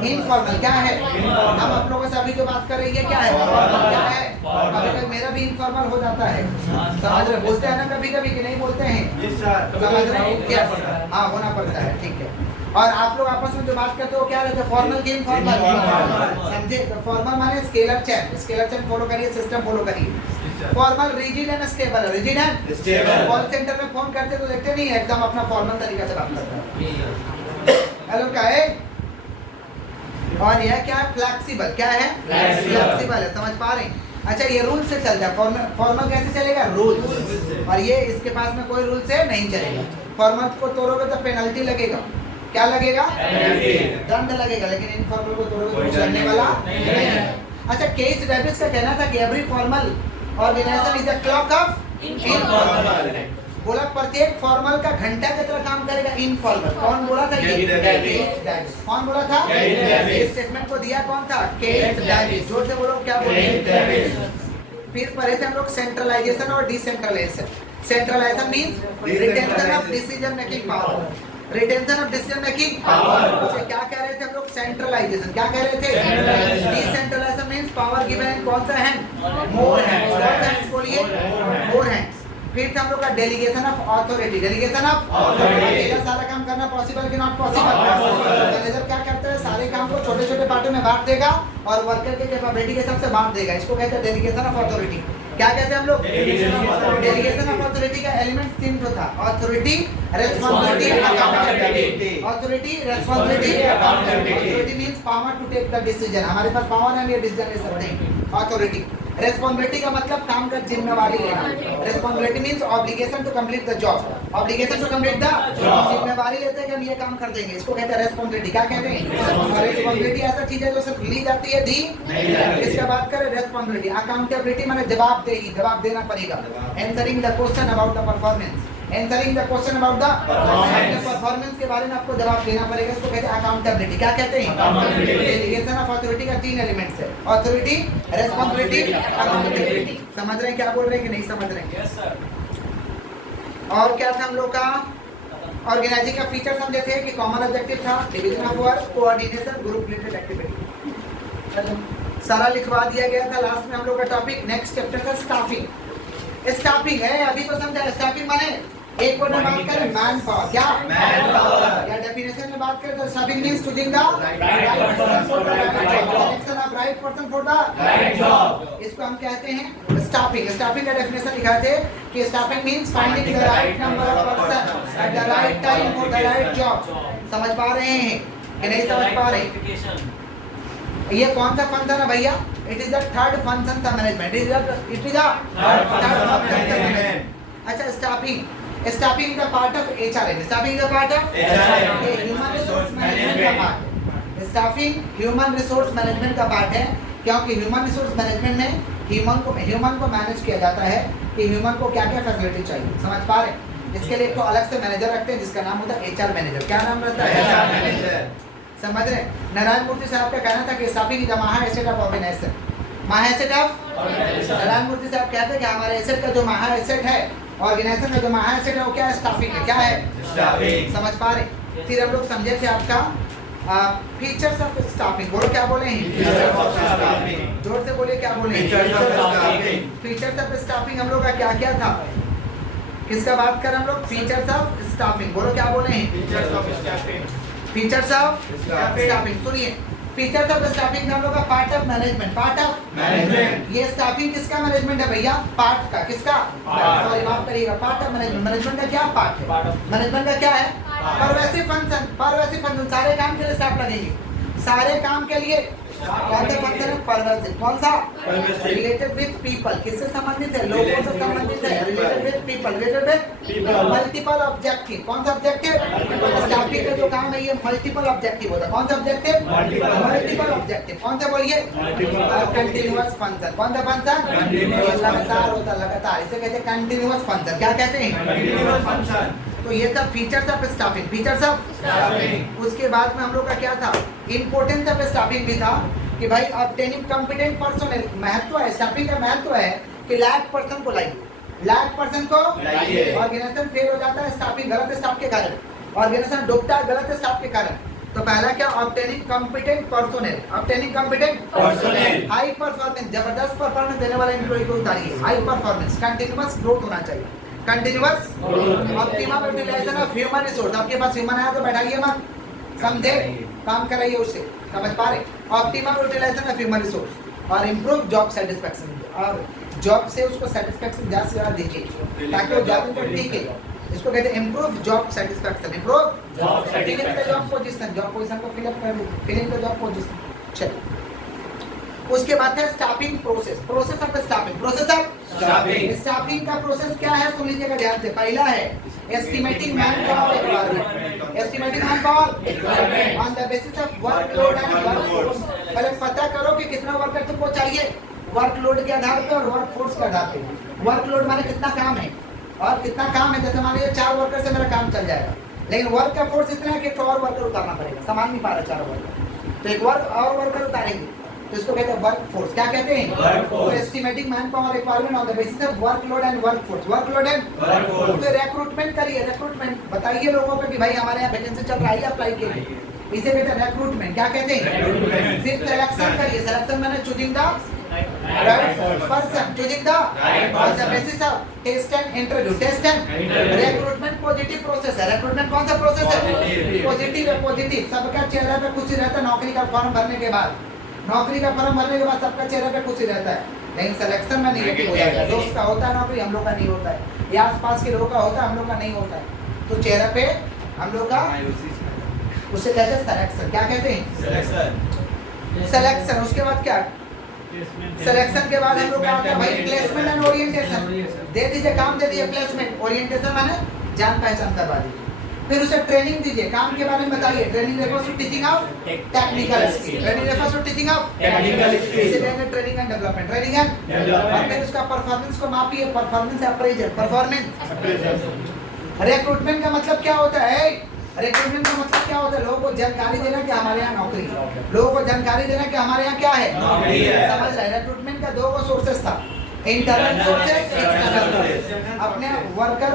इनफॉर्मल। क्या है, हम आप लोगों से अभी जो बात कर रही है क्या है, क्या है, कभी मेरा भी इनफॉर्मल हो जाता है, समझ रहे, बोलते हैं ना कभी कभी कि नहीं बोलते हैं, समझ रहे हैं, हाँ होना पड़ता है, ठीक है। और आप लोग आपस में जो बात करते हो क्या रहता है, फॉर्मल की इनफॉर्मल, समझे। तो फॉर्मल माने स्केलर चैन, स्केलर चैन फॉलो करिए, सिस्टम फॉलो करिए। Formal rigid and stable, rigid and stable. Call centre में फोन करते तो देखते नहीं एकदम अपना फॉर्मल तरीका से बात करता है, हेलो क्या है। और यह क्या है, फ्लेक्सिबल। क्या है, फ्लेक्सिबल है, समझ पा रहे हैं। अच्छा ये रूल से चलता है, फॉर्मल कैसे चलेगा, रूल। और ये इसके पास में कोई रूल से नहीं चलेगा। फॉर्मल को तोड़ोगे तो पेनल्टी लगेगा, क्या लगेगा, दंड लगेगा, लेकिन इनफॉर्मल को तोड़ोगे तो कुछ लगने वाला नहीं है। अच्छा केस डेविस का कहना था कि every formal organisation is the cloak of informal. बोला प्रत्येक फॉर्मल का घंटा की तरह काम करेगा इनफॉर्मल। कौन बोला था ये, कौन बोला था, इस स्टेटमेंट को दिया कौन था, केस डेविस। जोर से बोलो क्या बोले, फिर पढ़े थे हम लोग सेंट्रलाइजेशन और decentralisation. Centralisation means retention of decision making power, retention of decision making power. उसे क्या कह रहे थे हम लोग, सेंट्रलाइजेशन। क्या कह रहे थे, decentralisation means power given in कौन सा हैंड, मोर हैंड्स। कौन सा हैंड्स बोलिए, मोर हैंड्स। फिर हम लोग का delegation of authority. Delegation of Authority। Manager सारा काम करना पॉसिबल कि नॉट पॉसिबल? मैनेजर क्या करता है, सारे काम को छोटे छोटे पार्टों में बांट देगा और वर्कर के कैपेबिलिटी के हिसाब से बांट देगा। इसको कहते हैं डेलीगेशन ऑफ अथॉरिटी। क्या कहते हैं हम लोग? डेलीगेशन ऑफ अथॉरिटी का एलिमेंट 3 था, authority, responsibility, accountability. Authority, responsibility, accountability. Authority means power to take the decision, हमारे पास पावर है, हम ये डिसीजन ले सकते हैं। अथॉरिटी। रिस्पांसिबिलिटी का मतलब काम का जिम्मेवारी लेना। Responsibility means obligation to complete the job. Obligation to complete the job, जिम्मेवारी लेते हैं कि हम ये काम कर देंगे, इसको कहते हैं रिस्पांसिबिलिटी। क्या कहते हैं? रिस्पांसिबिलिटी ऐसा चीज है जो सिर्फ ली जाती है, दी नहीं जाती। इसके बात करें रिस्पांसिबिलिटी। अकाउंटेबिलिटी माने जवाबदेही, जवाब देना पड़ेगा। Answering the question about the performance, answering the question about the performance के बारे में आपको जवाब देना पड़ेगा, इसको कहते हैं अकाउंटेबिलिटी। क्या कहते हैं? डेलीगेशन ऑफ अथॉरिटी का 3 एलिमेंट्स है, अथॉरिटी, रिस्पांसिबिलिटी, अकाउंटेबिलिटी। समझ रहे हैं क्या बोल रहे हैं कि नहीं समझ रहे हैं? Yes sir. और क्या था हम लोग का? ऑर्गेनाइजिंग का फीचर समझे थे कि कॉमन ऑब्जेक्टिव था, division of work, coordination, group related activity, सारा लिखवा दिया गया था। लास्ट में हम लोग का टॉपिक नेक्स्ट चैप्टर था स्टाफिंग। स्टाफिंग है, अभी तो समझा। स्टाफिंग माने एक वर्ड में बात करें मैन पावर। क्या? Man power. या डेफिनेशन में बात करें तो staffing means choosing the right person for the right job, selection of right person for the right job. इसको हम कहते हैं स्टाफिंग। स्टाफिंग का डेफिनेशन लिखा थे कि staffing means finding the right number of person at the right time for the right job. समझ पा रहे हैं कि नहीं समझ पा रहे? ये कौन सा फंक्शन है भैया? It is the third function था management. It is the third function. अच्छा, staffing is the part of HRM. Staffing is the part of HRM, human resource management का पार्ट है। स्टाफिंग ह्यूमन रिसोर्स मैनेजमेंट का part है, क्योंकि human resource management में human को manage किया जाता है कि ह्यूमन को क्या क्या फैसिलिटी चाहिए। समझ पा रहे? इसके लिए तो अलग से मैनेजर रखते हैं जिसका नाम होता है एचआर मैनेजर। क्या नाम रहता है? HR manager. समझ रहे? नारायण मूर्ति साहब का कहना था कि स्टाफिंग इज द महा एसेट ऑफ ऑर्गेनाइजेशन। महा एसेट ऑफ नारायण मूर्ति साहब कहते हैं कि हमारे एसेट का जो महा एसेट है, ऑर्गेनाइजेशन का जो महा एसेट है, वो क्या है? स्टाफिंग है। क्या है? स्टाफिंग। समझ पा रहे? फिर हम लोग समझे थे आपका फीचर्स ऑफ स्टाफिंग। बोलो क्या बोले हैं? Features of staffing. जोर से बोले क्या बोले? Features of staffing. Features of staffing हम लोग का क्या क्या था? किसका बात कर हम लोग? Features of staffing. बोलो क्या बोले हैं? Features of staffing. Features of staffing. सुनिए, फीचर्स ऑफ स्टाफिंग हम लोग का part of management. Part of management. ये स्टाफिंग किसका मैनेजमेंट है भैया? पार्ट का। किसका? पार्ट। सॉरी माफ करिएगा, पार्ट ऑफ मैनेजमेंट। मैनेजमेंट का क्या पार्ट है? Part of. मैनेजमेंट का क्या है? Pervasive function. सारे काम के लिए स्टाफ लगेंगे, सारे काम के लिए कौन सा फंक्शन है? परवेसिव। कौन सा? Pervasive। Related with people. किससे संबंधित है? लोगों से संबंधित है। Related with people, related with People। Multiple objective. कौन सा ऑब्जेक्टिव? स्टाफिंग का जो काम है ये मल्टीपल ऑब्जेक्टिव होता है। कौन सा ऑब्जेक्टिव? Multiple objective. कौन सा बोलिए? Continuous function. कौन सा फंक्शन? Continuous लगातार होता है, लगातार। इसे कहते हैं कंटिन्यूअस फंक्शन। क्या कहते हैं? Continuous function. तो ये था features of staffing. Features of staffing. उसके बाद में हम लोग का क्या था? इंपोर्टेंस ऑफ स्टाफिंग भी था कि भाई ऑब्टेनिंग कॉम्पिटेंट पर्सन। महत्व है स्टाफिंग का, महत्व है कि लैक पर्सन को लाइए, लैक पर्सन को लाइए। ऑर्गेनाइजेशन फेल हो जाता है स्टाफिंग, गलत स्टाफ के कारण। ऑर्गेनाइजेशन डूबता है गलत स्टाफ के कारण। तो पहला क्या? Obtaining competent personnel. Obtaining competent personnel. High performance, जबरदस्त परफॉर्मेंस देने वाला एम्प्लॉय को उतारिए। हाई परफॉर्मेंस, कंटिन्यूअस ग्रोथ होना चाहिए। Continuous optimum utilisation of human resource. आपके पास ह्यूमन है तो बैठाइए मत, समझे? काम कराइए उससे। समझ पा रहे? Optimum utilisation of human resource और इम्प्रूव जॉब सेटिस्फैक्शन। और जॉब से उसको सेटिस्फैक्शन ज्यादा से ज्यादा दीजिए ताकि वो ज्यादा तक टिके। इसको कहते हैं improve job satisfaction. Improve job satisfaction. Job position. Job position को फिलअप कर दीजिए। Filling the job position. चलिए, उसके बाद है staffing process. Process of staffing. Process of staffing. Staffing का प्रोसेस क्या है? सुन लीजिएगा ध्यान से। पहला है estimating man power requirement. Estimating man power on the basis of workload and workforce. पहले पता करो कि कितना वर्कर तुमको चाहिए, वर्कलोड के आधार पे और वर्कफोर्स के आधार पे। वर्कलोड माने कितना काम है और कितना काम है। जैसे मान लीजिए 4 वर्कर से मेरा काम चल जाएगा, लेकिन वर्क का फोर्स इतना है कि एक और वर्कर उतारना पड़ेगा, संभाल नहीं पा रहा 4 वर्कर, तो एक और वर्कर उतारेंगे, तो इसको कहते हैं वर्क फोर्स। क्या कहते हैं? Workforce। Estimating man power requirement on the basis of workload and workforce. Workload and Workforce। फिर रिक्रूटमेंट करिए। रिक्रूटमेंट बताइए लोगों को कि भाई हमारे यहाँ वैकेंसी चल रहा है, अप्लाई कीजिए। इसे कहते हैं रिक्रूटमेंट। क्या कहते हैं? Recruitment। फिर सिलेक्शन करिए। सिलेक्शन मैंने choosing the right person, choosing the on the basis of test and interview. Test and recruitment positive process है. recruitment कौन सा process है? Positive है, positive. सबका चेहरे पे खुशी रहता है नौकरी का फॉर्म भरने के बाद. नौकरी का फॉर्म भरने के बाद सबका चेहरे पे खुशी रहता है. लेकिन सिलेक्शन में निगेटिव हो जाएगा. दोस्त का होता है नौकरी, हम लोग का नहीं होता है. या आसपास के लोगों का होता है, हम लोग का नहीं होता है. तो चेहरे पे हम लोग का उसे कहते हैं सिलेक्शन. क्या कहते हैं? सिलेक्शन. उसके बाद क्या? सिलेक्शन के बाद हम लोग का आता है भाई प्लेसमेंट एंड ओरिएंटेशन. दे दीजिए काम, दे दीजिए प्लेसमेंट. ओरिएंटेशन माने जान पहचान करवा दीजिए. फिर उसे ट्रेनिंग दीजिए, काम के बारे में बताइए. Training refers to teaching of technical skill. Training refers to teaching of technical skill. इसे कहेंगे training and development. Training and और फिर उसका परफॉर्मेंस को मापिए. Performance appraisal. परफॉर्मेंस. रिक्रूटमेंट का मतलब क्या होता है? रिक्रूटमेंट का मतलब क्या होता है? लोगों को जानकारी देना कि हमारे यहाँ नौकरी है. लोगों को जानकारी देना कि हमारे यहाँ क्या है, नौकरी है. समझ रहे? रिक्रूटमेंट का दो सोर्सेस था, इंटरनल सोर्सेस, एक्सटर्नल सोर्सेस. अपने वर्कर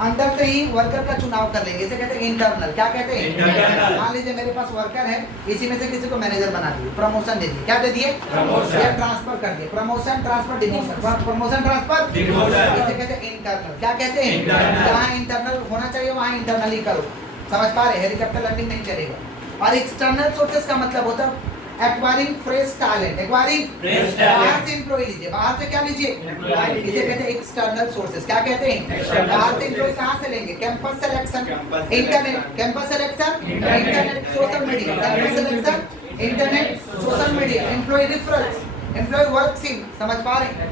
अंदर से ही वर्कर का चुनाव कर लेंगे. इसे कहते हैं इंटरनल. क्या कहते हैं? इंटरनल. मान लीजिए मेरे पास वर्कर है, इसी में से किसी को मैनेजर बना दिए, प्रमोशन दे दिए. क्या दे दिए? प्रमोशन. या ट्रांसफर कर दिए. Promotion, transfer, demotion. Promotion, transfer, demotion. इसे कहते हैं इंटरनल. क्या कहते हैं? इंटरनल. जहाँ इंटरनल होना चाहिए वहाँ इंटरनल ही करो. समझ पा रहे? हेलीकॉप्टर लैंडिंग नहीं करेगा. और एक्सटर्नल सोर्सेस का मतलब होता है acquiring fresh talent. Acquiring fresh talent. बाहर से एम्प्लॉय लीजिए. बाहर से क्या लीजिए? इसे कहते हैं एक्सटर्नल सोर्सेस. क्या कहते हैं? External बाहर से sources. एम्प्लॉय कहाँ से लेंगे? Campus selection, Campus internet. selection. Campus selection, Internet. Internet, social media. Campus selection, internet, social media. Employ referrals, employ work seen. समझ पा रहे हैं?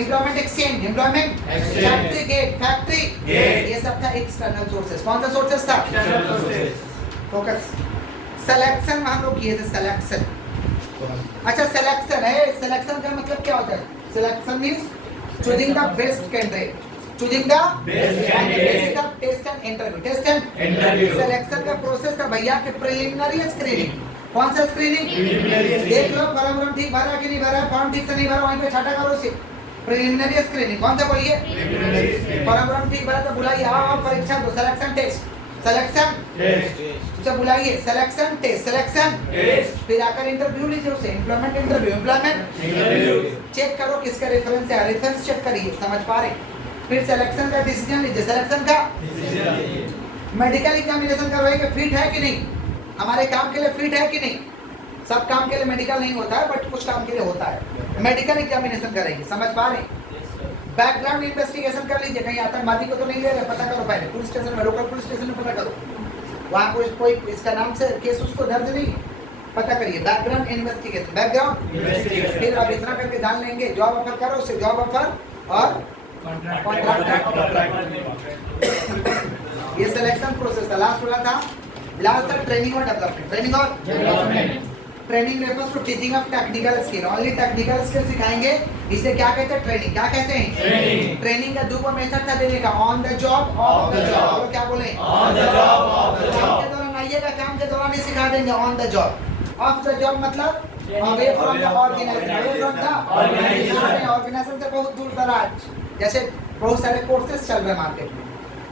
Employment exchange, employment factory gate, factory gate. ये सब था एक्सटर्नल सोर्सेस. कौन सा सोर्सेस था? फोकस. सिलेक्शन हम लोग किए थे. सिलेक्शन. अच्छा सिलेक्शन है. सिलेक्शन का मतलब क्या होता है? Selection means choosing the best candidate. Choosing the Best candidate. Test and interview. Test and Interview. Selection का प्रोसेस था भैया के प्रिलिमिनरी स्क्रीनिंग. कौन सा स्क्रीनिंग? Preliminary देख लो फॉर्म ठीक भरा कि नहीं भरा. फॉर्म ठीक से नहीं भरा वहीं पे छाटा करो उसे. Preliminary screening. कौन सा बोलिए? Preliminary screening. फॉर्म ठीक भरा तो बुलाइए. आओ परीक्षा दो. Selection test. Selection Test. उसे बुलाइए. Selection test. Selection Test. फिर आकर इंटरव्यू लीजिए उसे. Employment interview. Employment Interview. Check करो किसका रेफरेंस है. रेफरेंस चेक करिए. समझ पा रहे? फिर सिलेक्शन का डिसीजन लीजिए. सिलेक्शन का मेडिकल एग्जामिनेशन करवाएंगे. फिट है कि नहीं, हमारे काम के लिए फिट है कि नहीं. सब काम के लिए मेडिकल नहीं होता है बट कुछ काम के लिए होता है. मेडिकल एग्जामिनेशन करेंगे. समझ पा रहे? बैकग्राउंड इन्वेस्टिगेशन कर लीजिए. कहीं आतंकवादी को तो नहीं ले रहे. पता करो पहले पुलिस स्टेशन में, लोकल पुलिस स्टेशन में पता करो वहाँ कोई इसका नाम से केस उसको दर्ज नहीं. पता करिए. Background investigation. Background Investigation. फिर अब इतना करके जान लेंगे. जॉब ऑफर करो उसे. जॉब ऑफर और ये सिलेक्शन प्रोसेस था. लास्ट वाला था. लास्ट था ट्रेनिंग और डेवलपमेंट. ट्रेनिंग और training refers to teaching of technical skill. Only technical skill सिखाएंगे. इसे क्या कहते हैं? ट्रेनिंग. क्या कहते हैं? Training. ट्रेनिंग का दो मेथड था देने का. On the job, off the job. और क्या बोले? On the job, off the काम job. के दौरान आइएगा. काम के दौरान ही सिखा देंगे. On the job. Off the job मतलब away from the organization. Away from the Organization. Organization से बहुत दूर दराज. जैसे बहुत सारे कोर्सेज चल रहे हैं मार्केट में.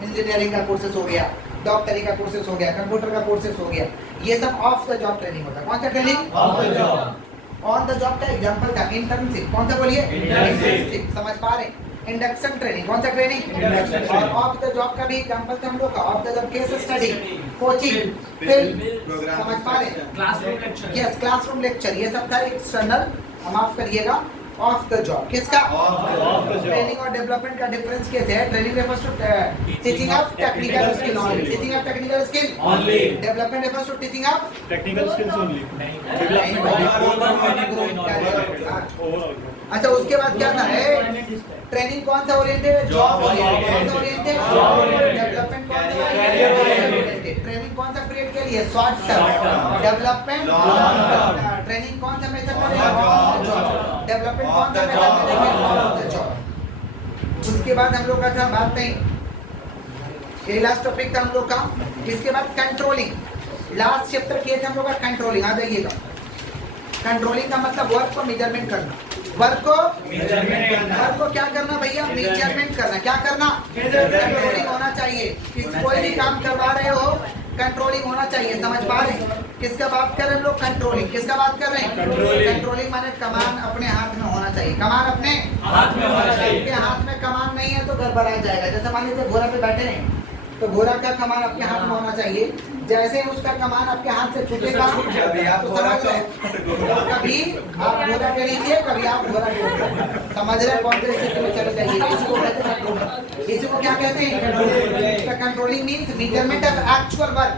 इंजीनियरिंग का कोर्सेज हो गया, डॉक्टरी का कोर्सेज हो गया, कंप्यूटर का कोर्सेज हो गया. ये सब ऑफ द जॉब ट्रेनिंग होता है. कौन सा training? Off the job. On the job का एग्जांपल था इंटर्नशिप. कौन सा बोलिए? Internship. समझ पा रहे? Induction training. कौन सा ट्रेनिंग? Induction और training. ऑफ द जॉब का भी एग्जांपल था हम लोग का. Of the job case study, coaching, film. समझ पा रहे? Classroom lecture. Yes classroom lecture. ये सब था एक्सटर्नल. माफ करिएगा. ऑफ द जॉब किसका? Off the job. ट्रेनिंग और डेवलपमेंट का डिफरेंस क्या है? Training refers to teaching of technical skill only. Teaching of technical skill Only. Development refers to teaching of technical skills only. अच्छा उसके बाद क्या था? ट्रेनिंग कौन सा ओरिएंटेड है? Job oriented. कौन सा ओरिएंटेड? Job oriented. डेवलपमेंट कौन सा Career oriented. ओरिएंटेड? ट्रेनिंग कौन सा पीरियड के लिए? Short Short term. term. Development Long term. Training कौन सा मेथड में? On the on the job. Job. Development Off कौन सा the मेथड में? job. On the job. उसके बाद हम लोग का था बात नहीं, ये लास्ट टॉपिक था हम लोग का. इसके बाद कंट्रोलिंग. लास्ट चैप्टर किए थे हम लोग का कंट्रोलिंग. आ जाइएगा. कंट्रोलिंग का मतलब वर्क को मेजरमेंट करना. वर्क को Measurement करना. वर्क को क्या करना भैया? मेजरमेंट करना. क्या करना? Measurement कंट्रोलिंग होना चाहिए. कोई भी काम करवा रहे हो कंट्रोलिंग होना चाहिए, समझ पा रहे हैं? किसका बात कर रहे हैं हम लोग? कंट्रोलिंग। किसका बात कर रहे हैं? कंट्रोलिंग। कंट्रोलिंग माने कमान अपने हाथ में होना चाहिए। कमान अपने हाथ में होना चाहिए। आपके हाथ में कमान नहीं है तो गड़बड़ा जाएगा। जैसे मान लीजिए घोड़ा पे बैठे हैं तो घोड़ा का कमान आपके हाथ में होना चाहिए। जैसे ही उसका कमान आपके हाथ से छूटेगा छूट जाए, आप तो घोड़ा समझ रहे हैं? कभी आप घोड़ा के नीचे, कभी आप घोड़ा के ऊपर। समझ रहे हैं? कौन से स्थिति में चले जाइए। इसी को कहते हैं कंट्रोल। इसी को क्या कहते हैं? Controlling. Controlling means measurement of actual work.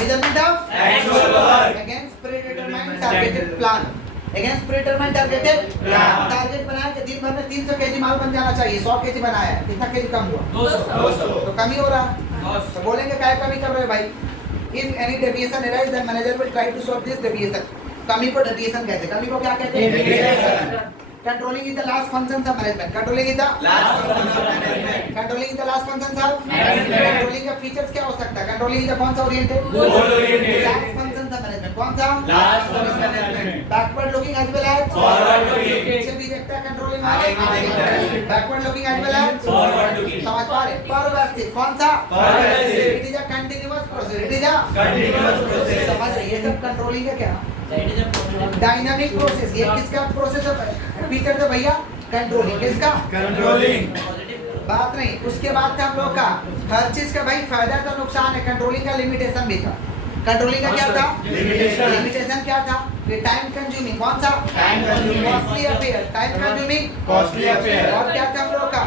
Measurement of Actual work. Against predetermined targeted plan. Against predetermined targeted Plan. Target बनाया कि दिन भर में 300 केजी माल बन जाना चाहिए। 100 केजी बनाया है, कितना केजी कम हुआ? 200 तो कम ही हो रहा है। तो बोलेंगे काय कमी कर रहे हो भाई? If any deviation arise the manager will try to solve this deviation. कमी को डेविएशन कहते हैं। कमी को क्या कहते हैं? Deviation. Controlling is the last function of management. Controlling is the Last function of management. Controlling is the last function of Management. Controlling का फीचर्स क्या हो सकता है? कंट्रोलिंग इज द कौन सा oriented? Goal oriented. Last function of management कौन सा? Last function of management. Backward looking as well as Forward looking. पीछे भी देखता है कंट्रोलिंग आगे भी देखता है। Backward looking as well as Forward looking. समझ पा रहे? परवर्ती कौन सा? Pervasive. It is a continuous process. It is a Continuous process. समझ रहे? ये सब कंट्रोलिंग का क्या? Dynamic process. ये किसका प्रोसेस है? फीचर है भैया कंट्रोलिंग। किसका? Controlling. बात नहीं। उसके बाद था हम लोग का हर चीज का भाई फायदा तो नुकसान है। कंट्रोलिंग का लिमिटेशन भी था। कंट्रोलिंग का क्या था? Limitation. लिमिटेशन क्या था? ये टाइम कंज्यूमिंग। कौन सा? Time consuming. Costly affair. Time consuming Costly affair. और क्या था हम लोग का?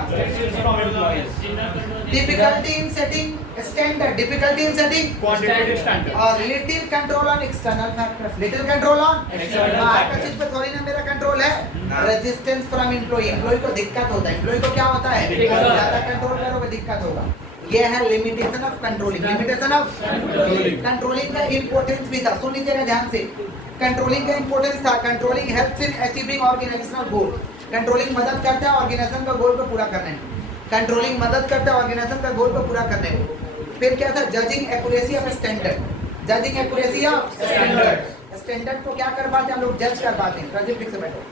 Difficulty in setting standard. Difficulty in setting Quantitative standard. और little control on external factors. Little control on External बाहर का factors. चीज पे थोड़ी ना मेरा कंट्रोल है। ना। Resistance from employ. एम्प्लॉय को दिक्कत होता है। एम्प्लॉय को क्या होता है? दिक्कत। ज्यादा कंट्रोल करोगे दिक्कत होगा। ये है limitation of controlling. Limitation of Controlling. Controlling का इंपॉर्टेंस भी था। सुन लीजिएगा ध्यान से। कंट्रोलिंग का इंपॉर्टेंस था। Controlling helps in achieving organisational goal. Controlling मदद करता है ऑर्गेनाइजेशन का गोल को पूरा करने में। कंट्रोलिंग मदद करता है ऑर्गेनाइजेशन का गोल को पूरा करने में। फिर क्या था? Judging accuracy of standard. Judging accuracy of standard. Standard को क्या कर पाते हैं हम लोग? जज कर पाते हैं। रजित ठीक से बैठो।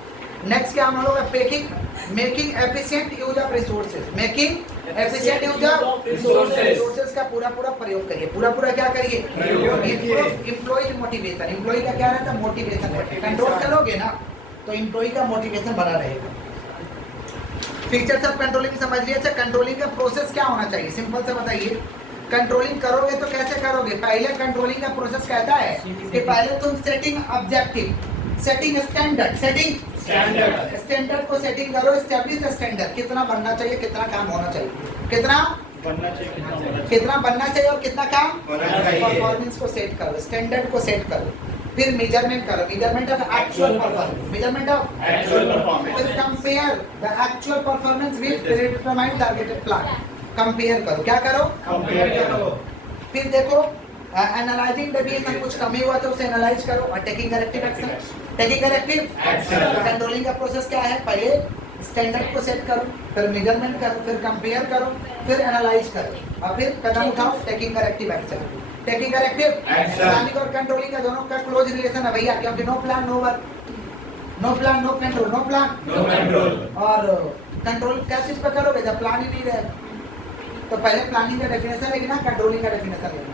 नेक्स्ट क्या हम लोग making efficient use of resources. Making efficient use of Resources. Resources का पूरा प्रयोग करिए। पूरा क्या करिए? प्रयोग कीजिए। Employ motivation. एम्प्लॉय का क्या रहता है? मोटिवेशन। कंट्रोल करोगे ना तो एम्प्लॉय का मोटिवेशन बना रहेगा। फीचर्स ऑफ कंट्रोलिंग समझ लिया। अच्छा, कंट्रोलिंग का प्रोसेस क्या होना चाहिए? सिंपल से बताइए। कंट्रोलिंग करोगे तो कैसे करोगे? पहले कंट्रोलिंग का प्रोसेस कहता है कि पहले तुम setting objective, setting standard, setting Standard. Standard को सेटिंग करो। Establish standard. कितना बनना चाहिए, कितना काम होना चाहिए, कितना बनना चाहिए. कितना बनना चाहिए और कितना काम होना चाहिए. परफॉर्मेंस को सेट करो, स्टैंडर्ड को सेट करो। फिर मेजरमेंट करो, measurement of actual performance, measurement of Actual performance. फिर compare the actual performance with predetermined targeted plan. Compare करो, क्या करो? Compare करो. फिर देखो एनालाइजिंग डेविएशन, कुछ कमी हुआ तो उसे एनालाइज करो और taking corrective action. Taking corrective Action. Controlling का प्रोसेस क्या है? पहले स्टैंडर्ड को सेट करो, फिर मेजरमेंट करो, फिर कंपेयर करो, फिर एनालाइज करो और फिर कदम उठाओ, taking corrective action. Taking corrective Action. Planning और कंट्रोलिंग का दोनों का क्लोज रिलेशन है भैया, क्योंकि no plan no work, no plan no control, no plan No control. और कंट्रोल क्या चीज पर करोगे जब प्लान ही नहीं रहेगा? तो पहले प्लानिंग का डेफिनेशन लिखना, कंट्रोलिंग का डेफिनेशन लिखना,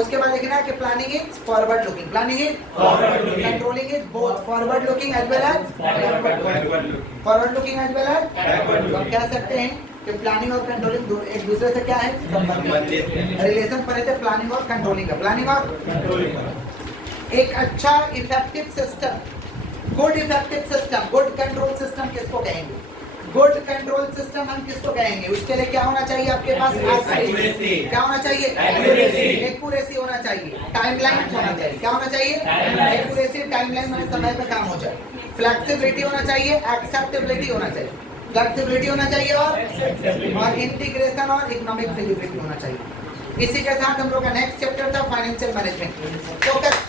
उसके बाद लिखना है कि planning is forward looking, planning is Forward looking. Controlling is both forward looking as well as Backward looking. Forward looking as well as Backward हम looking. कह सकते हैं कि प्लानिंग और कंट्रोलिंग एक दूसरे से क्या है? संबंधित है. रिलेशन पर है प्लानिंग और कंट्रोलिंग का। प्लानिंग और Controlling. एक अच्छा effective system, good effective system, good control system किसको कहेंगे? गुड कंट्रोल सिस्टम हम किसको कहेंगे? उसके लिए क्या होना चाहिए आपके पास? Accuracy. क्या होना चाहिए? Accuracy. एक्यूरेसी होना चाहिए, टाइमलाइन होना चाहिए। क्या होना चाहिए? Timeline. एक्यूरेसी, टाइमलाइन में समय पे काम हो जाए। फ्लेक्सिबिलिटी होना चाहिए, एक्सेप्टेबिलिटी होना चाहिए। फ्लेक्सिबिलिटी होना चाहिए और इंटीग्रेशन और इकोनॉमिक फिजिबिलिटी होना चाहिए। इसी के साथ हम लोग का नेक्स्ट चैप्टर था financial management. Focus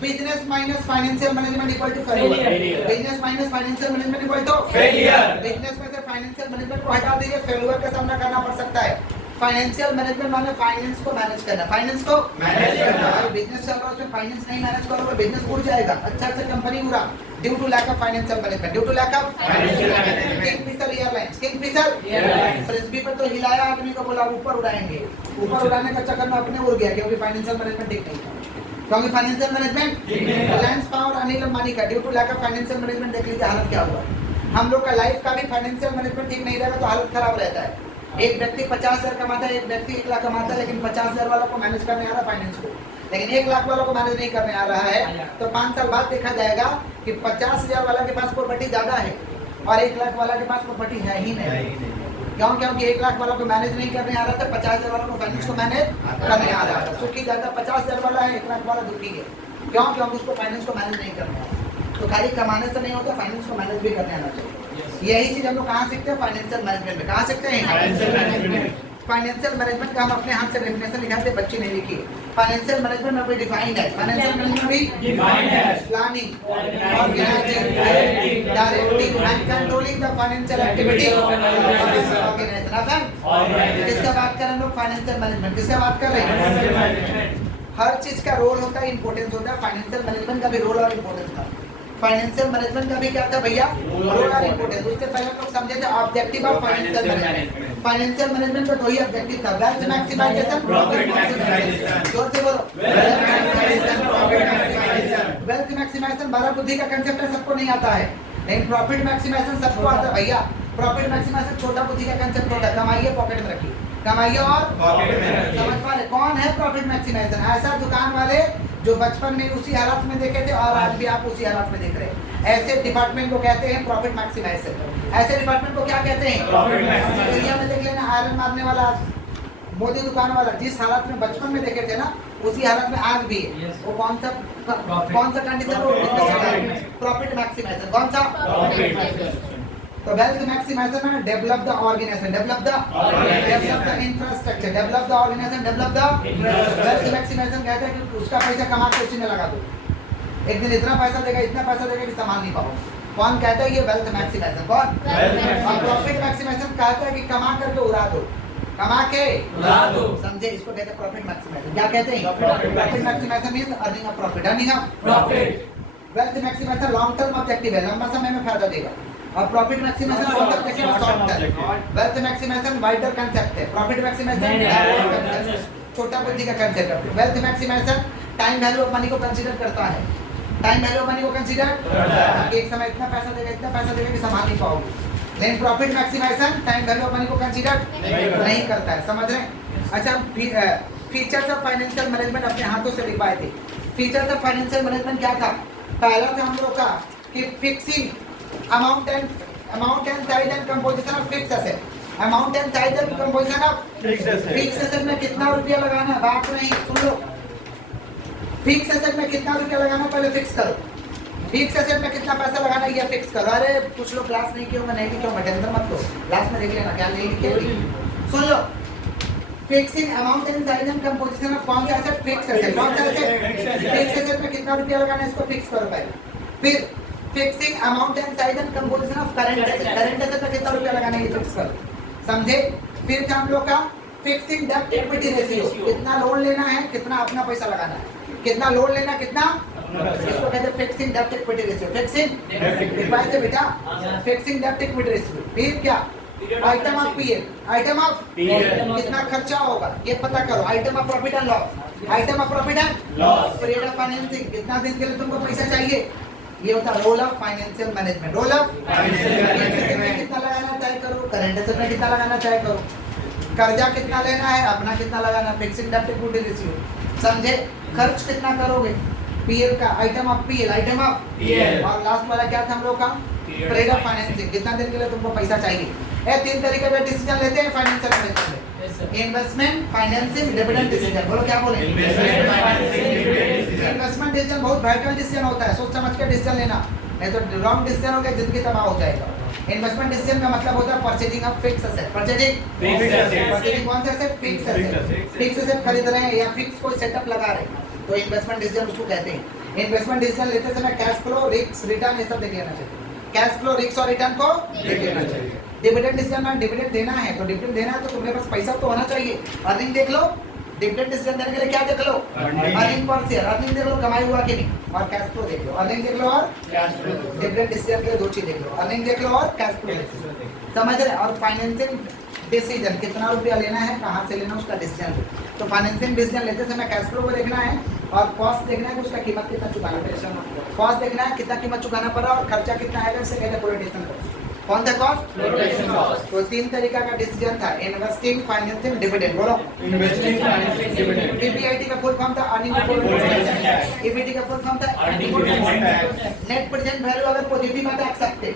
business minus financial management equal to failure. Failure. Business minus financial management equal to Failure. Business में से फाइनेंशियल मैनेजमेंट को हटा दीजिए, फेलियर का सामना करना पड़ सकता है। फाइनेंशियल मैनेजमेंट माने फाइनेंस को मैनेज करना, फाइनेंस को मैनेज करना। अगर बिजनेस चल रहा है उसमें फाइनेंस नहीं मैनेज करोगे बिजनेस उड़ जाएगा, अच्छा कंपनी उड़ा due to lack of financial management, due to lack of financial management. Kingfisher airlines, Kingfisher airlines. Frisbee पर तो हिलाया आदमी को, बोला ऊपर उड़ाएंगे, ऊपर उड़ाने का चक्कर में अपने उड़ गया क्योंकि फाइनेंशियल मैनेजमेंट ठीक नहीं था, क्योंकि financial management Reliance Power Anil Ambani का due to lack of financial management देख लीजिए हालत क्या हुआ। हम लोग का लाइफ का भी फाइनेंशियल मैनेजमेंट ठीक नहीं रहेगा तो हालत खराब रहता है। एक व्यक्ति 50,000 कमाता है, एक व्यक्ति 1 लाख कमाता है, लेकिन 50,000 वालों को मैनेज करने आ रहा है फाइनेंस को, लेकिन 1 लाख वालों को मैनेज नहीं करने आ रहा है, तो 5 साल बाद देखा जाएगा कि 50,000 वाला के पास प्रॉपर्टी ज्यादा है और 1 लाख वाला के पास प्रॉपर्टी है ही नहीं। क्यों? क्योंकि 1 लाख वालों को मैनेज नहीं करने आ रहा था, 50,000 वालों को फाइनेंस को मैनेज करने आ रहा था। सुखी ज्यादा 50,000 वाला है, 1 लाख वाला दुखी है। क्यों? क्योंकि उसको फाइनेंस को मैनेज नहीं करने आ रहा। तो खाली कमाने से नहीं होता, फाइनेंस को मैनेज भी करने आना चाहिए। यही चीज हम लोग कहाँ सीखते हैं? फाइनेंशियल मैनेजमेंट में। कहाँ सीखते हैं? फाइनेंशियल मैनेजमेंट का हम अपने हाथ से डेफिनेशन लिखाते, बच्चे नहीं लिखी। फाइनेंशियल मैनेजमेंट में भी डिफाइंड है, फाइनेंशियल मैनेजमेंट भी डिफाइंड है। Planning, organising, directing and controlling the financial activity organisation. किसका बात कर रहे हैं हम लोग? Financial management. किसका बात कर रहे हैं? हर चीज का रोल होता है, इंपॉर्टेंस होता है। फाइनेंशियल मैनेजमेंट का भी रोल और इंपॉर्टेंस था। फाइनेंशियल मैनेजमेंट का भी क्या था भैया? रोल और इंपॉर्टेंस। उससे पहले हम लोग समझे थे objective of financial management. Financial management का वही ऑब्जेक्टिव था, वेल्थ मैक्सिमाइजेशन, प्रॉफिट मैक्सिमाइजेशन। जोर से बोलो, wealth maximisation, profit maximisation. Wealth maximisation बड़ा बुद्धि का कंसेप्ट है, सबको नहीं आता है, लेकिन प्रॉफिट मैक्सिमाइजेशन सबको आता है भैया। प्रॉफिट मैक्सिमाइजेशन छोटा बुद्धि का कंसेप्ट होता है, कमाइए पॉकेट में रखिए, कमाइए और पॉकेट में रखिए। समझ पा रहे कौन है प्रॉफिट मैक्सिमाइजेशन? ऐसा दुकान वाले जो बचपन में उसी हालत में देखे थे और आज भी आप उसी हालत में देख रहे हैं, ऐसे डिपार्टमेंट को कहते हैं प्रॉफिट मैक्सिमाइजेशन। ऐसे डिपार्टमेंट को क्या कहते हैं? Profit maximisation. एरिया में देख लेना, आयरन मारने वाला, मोदी दुकान वाला, जिस हालत में बचपन में देखे थे ना उसी हालत में आज भी है। Yes. वो कौन सा कंडीशन? Profit maximisation. कौन सा? तो वेल्थ मैक्सिमाइजेशन में develop the organisation, develop the infrastructure, develop the organisation, develop the wealth maximisation. कहते हैं कि उसका पैसा कमा के उसी में लगा दो, एक दिन इतना पैसा देगा, इतना पैसा देगा कि संभाल नहीं पाओ। कौन कहता है ये? Wealth maximisation. कौन? और प्रॉफिट मैक्सिमाइजेशन कहता है कि कमा करके उड़ा दो, कमा के उड़ा दो। समझे? इसको कहते हैं प्रॉफिट मैक्सिमाइजेशन। क्या कहते हैं? Profit profit maximisation means earning of profit, earning of profit. Wealth maximisation long term objective है, लंबा समय में फायदा देगा, और profit maximisation short term. Wealth maximisation wider concept है, प्रॉफिट मैक्सिमाइजेशन छोटा बुद्धि का कांसेप्ट है। Wealth maximisation time value of money को कंसीडर करता है, टाइम वैल्यू ऑफ मनी को कंसीडर, एक समय इतना पैसा देगा, इतना पैसा देगा कि संभाल नहीं पाओगे। लेकिन profit maximisation time value of money को कंसीडर नहीं करता है। समझ रहे हैं? अच्छा, फीचर्स ऑफ फाइनेंशियल मैनेजमेंट अपने हाथों से लिखवाए थे। फीचर्स ऑफ फाइनेंशियल मैनेजमेंट क्या था? पहला था हम लोग का कि fixing amount and size and composition of fixed asset. Amount and size and composition of fixed asset में कितना रुपया लगाना है, बात नहीं, सुन लो। फिक्स एसेट में कितना रुपया लगाना पहले फिक्स करो, फिक्स एसेट में कितना पैसा लगाना है ये फिक्स करो। अरे कुछ लोग क्लास नहीं किए होंगे, नहीं लिखे होंगे, टेंशन मत लो, क्लास में देख लेना क्या नहीं लिखे। सुन लो, fixing amount and size and composition of कौन सा एसेट? Fix asset. कौन सा एसेट? फिक्स एसेट में कितना रुपया लगाना है इसको फिक्स करो पहले। फिर fixing amount and size and composition of current asset, current asset में कितना रुपया लगाना है ये फिक्स करो। समझे? फिर क्या हम लोग का फिक्सिंग डेब्ट इक्विटी रेशियो, कितना लोन लेना है, कितना अपना पैसा लगाना है, कितना लोन लेना, कितना, इसको कहते हैं फिक्सिंग डेब्ट इक्विटी रेशियो। फिक्सिंग लिखवाए थे बेटा, फिक्सिंग डेब्ट इक्विटी रेशियो। फिर क्या? Item of PL, item of कितना खर्चा होगा ये पता करो, item of profit and loss, item of profit and loss, period of financing, कितना दिन के लिए तुमको पैसा चाहिए, ये होता है role of financial management. Role of में कितना लगाना तय करो, करंट एसेट में कितना लगाना तय करो, कर्जा कितना लेना है, अपना कितना लगाना, फिक्सिंग डेब्ट इक्विटी रेशियो। समझे? खर्च कितना करोगे, पीएल का, item of PL, item of PL, और लास्ट वाला क्या था हम लोग का? पीरियड ऑफ फाइनेंसिंग, कितना दिन के लिए तुमको पैसा चाहिए। ये 3 तरीके के डिसीजन लेते हैं फाइनेंशियल मैनेजमेंट में, इन्वेस्टमेंट, फाइनेंसिंग, डिविडेंड डिसीजन। बोलो क्या बोले? इन्वेस्टमेंट डिसीजन बहुत वाइटल डिसीजन होता है, सोच समझ के डिसीजन लेना, नहीं तो रॉन्ग डिसीजन हो गया जिंदगी तबाह हो जाएगा। इन्वेस्टमेंट डिसीजन का मतलब होता है purchasing of fix asset, purchasing कौन सा asset? Fix asset. Fix asset खरीद रहे हैं या फिक्स कोई सेटअप लगा रहे हैं तो इन्वेस्टमेंट डिसीजन उसको कहते हैं। इन्वेस्टमेंट डिसीजन लेते समय कैश फ्लो, रिस्क, रिटर्न ये सब देख लेना चाहिए। कैश फ्लो, रिस्क और रिटर्न को देख लेना चाहिए। डिविडेंड डिसीजन में डिविडेंड देना है, तो डिविडेंड देना है तो तुम्हारे पास पैसा तो होना चाहिए। अर्निंग देख लो, डिविडेंड डिसीजन देने के लिए क्या देख लो, अर्निंग पर शेयर, अर्निंग देख लो कमाई हुआ कि नहीं, और कैश फ्लो देख लो। अर्निंग देख लो और कैश फ्लो। डिविडेंड डिसीजन के लिए दो चीज देख लो, अर्निंग देख लो और कैश फ्लो देख लो, समझ रहे। और फाइनेंशियल डिसीजन कितना रुपया लेना है, कहाँ से लेना है, उसका डिसीजन। तो फाइनेंशियल डिसीजन लेते समय कैश फ्लो को देखना है और कॉस्ट देखना है कि उसका कीमत कितना चुकाना पड़ेगा, कॉस्ट देखना है कितना कीमत चुकाना पड़ा और खर्चा कितना आएगा, इसे कहते हैं फ्लोटेशन कॉस्ट। कौन था कॉस्ट? Flotation cost. तो तीन तरीका का डिसीजन था, इन्वेस्टिंग, फाइनेंसिंग, डिविडेंड। बोलो इन्वेस्टिंग, फाइनेंसिंग, डिविडेंड। पीबीआईटी का फुल फॉर्म था अर्निंग बिफोर टैक्स, ईबीटी का फुल फॉर्म था earning before tax. Net present value अगर पॉजिटिव आता है एक्सेप्टेड,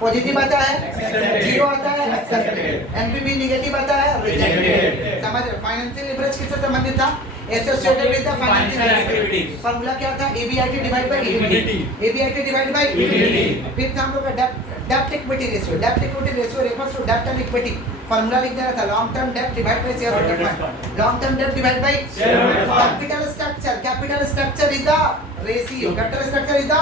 पॉजिटिव आता है Accepted। जीरो आता है एक्सेप्टेड, Accepted। एमपीवी नेगेटिव आता है Rejected। रिजेक्टेड। समझ रहे? फाइनेंशियल लिवरेज किससे संबंधित था? Associated with the Financial financial activities। Activities. Formula क्या था? EBIT divide by EBIT। EBIT divide by EBIT। फिर था हम लोग का डेब्ट इक्विटी रेशियो। डेब्ट इक्विटी रेशियो रेफर्स टू डेब्ट एंड इक्विटी। फार्मूला लिख देना था लॉन्ग टर्म डेब्ट divide by share holder fund. Long term डेब्ट divide by Shareholder fund। Capital structure. Capital structure is the ratio, capital structure is the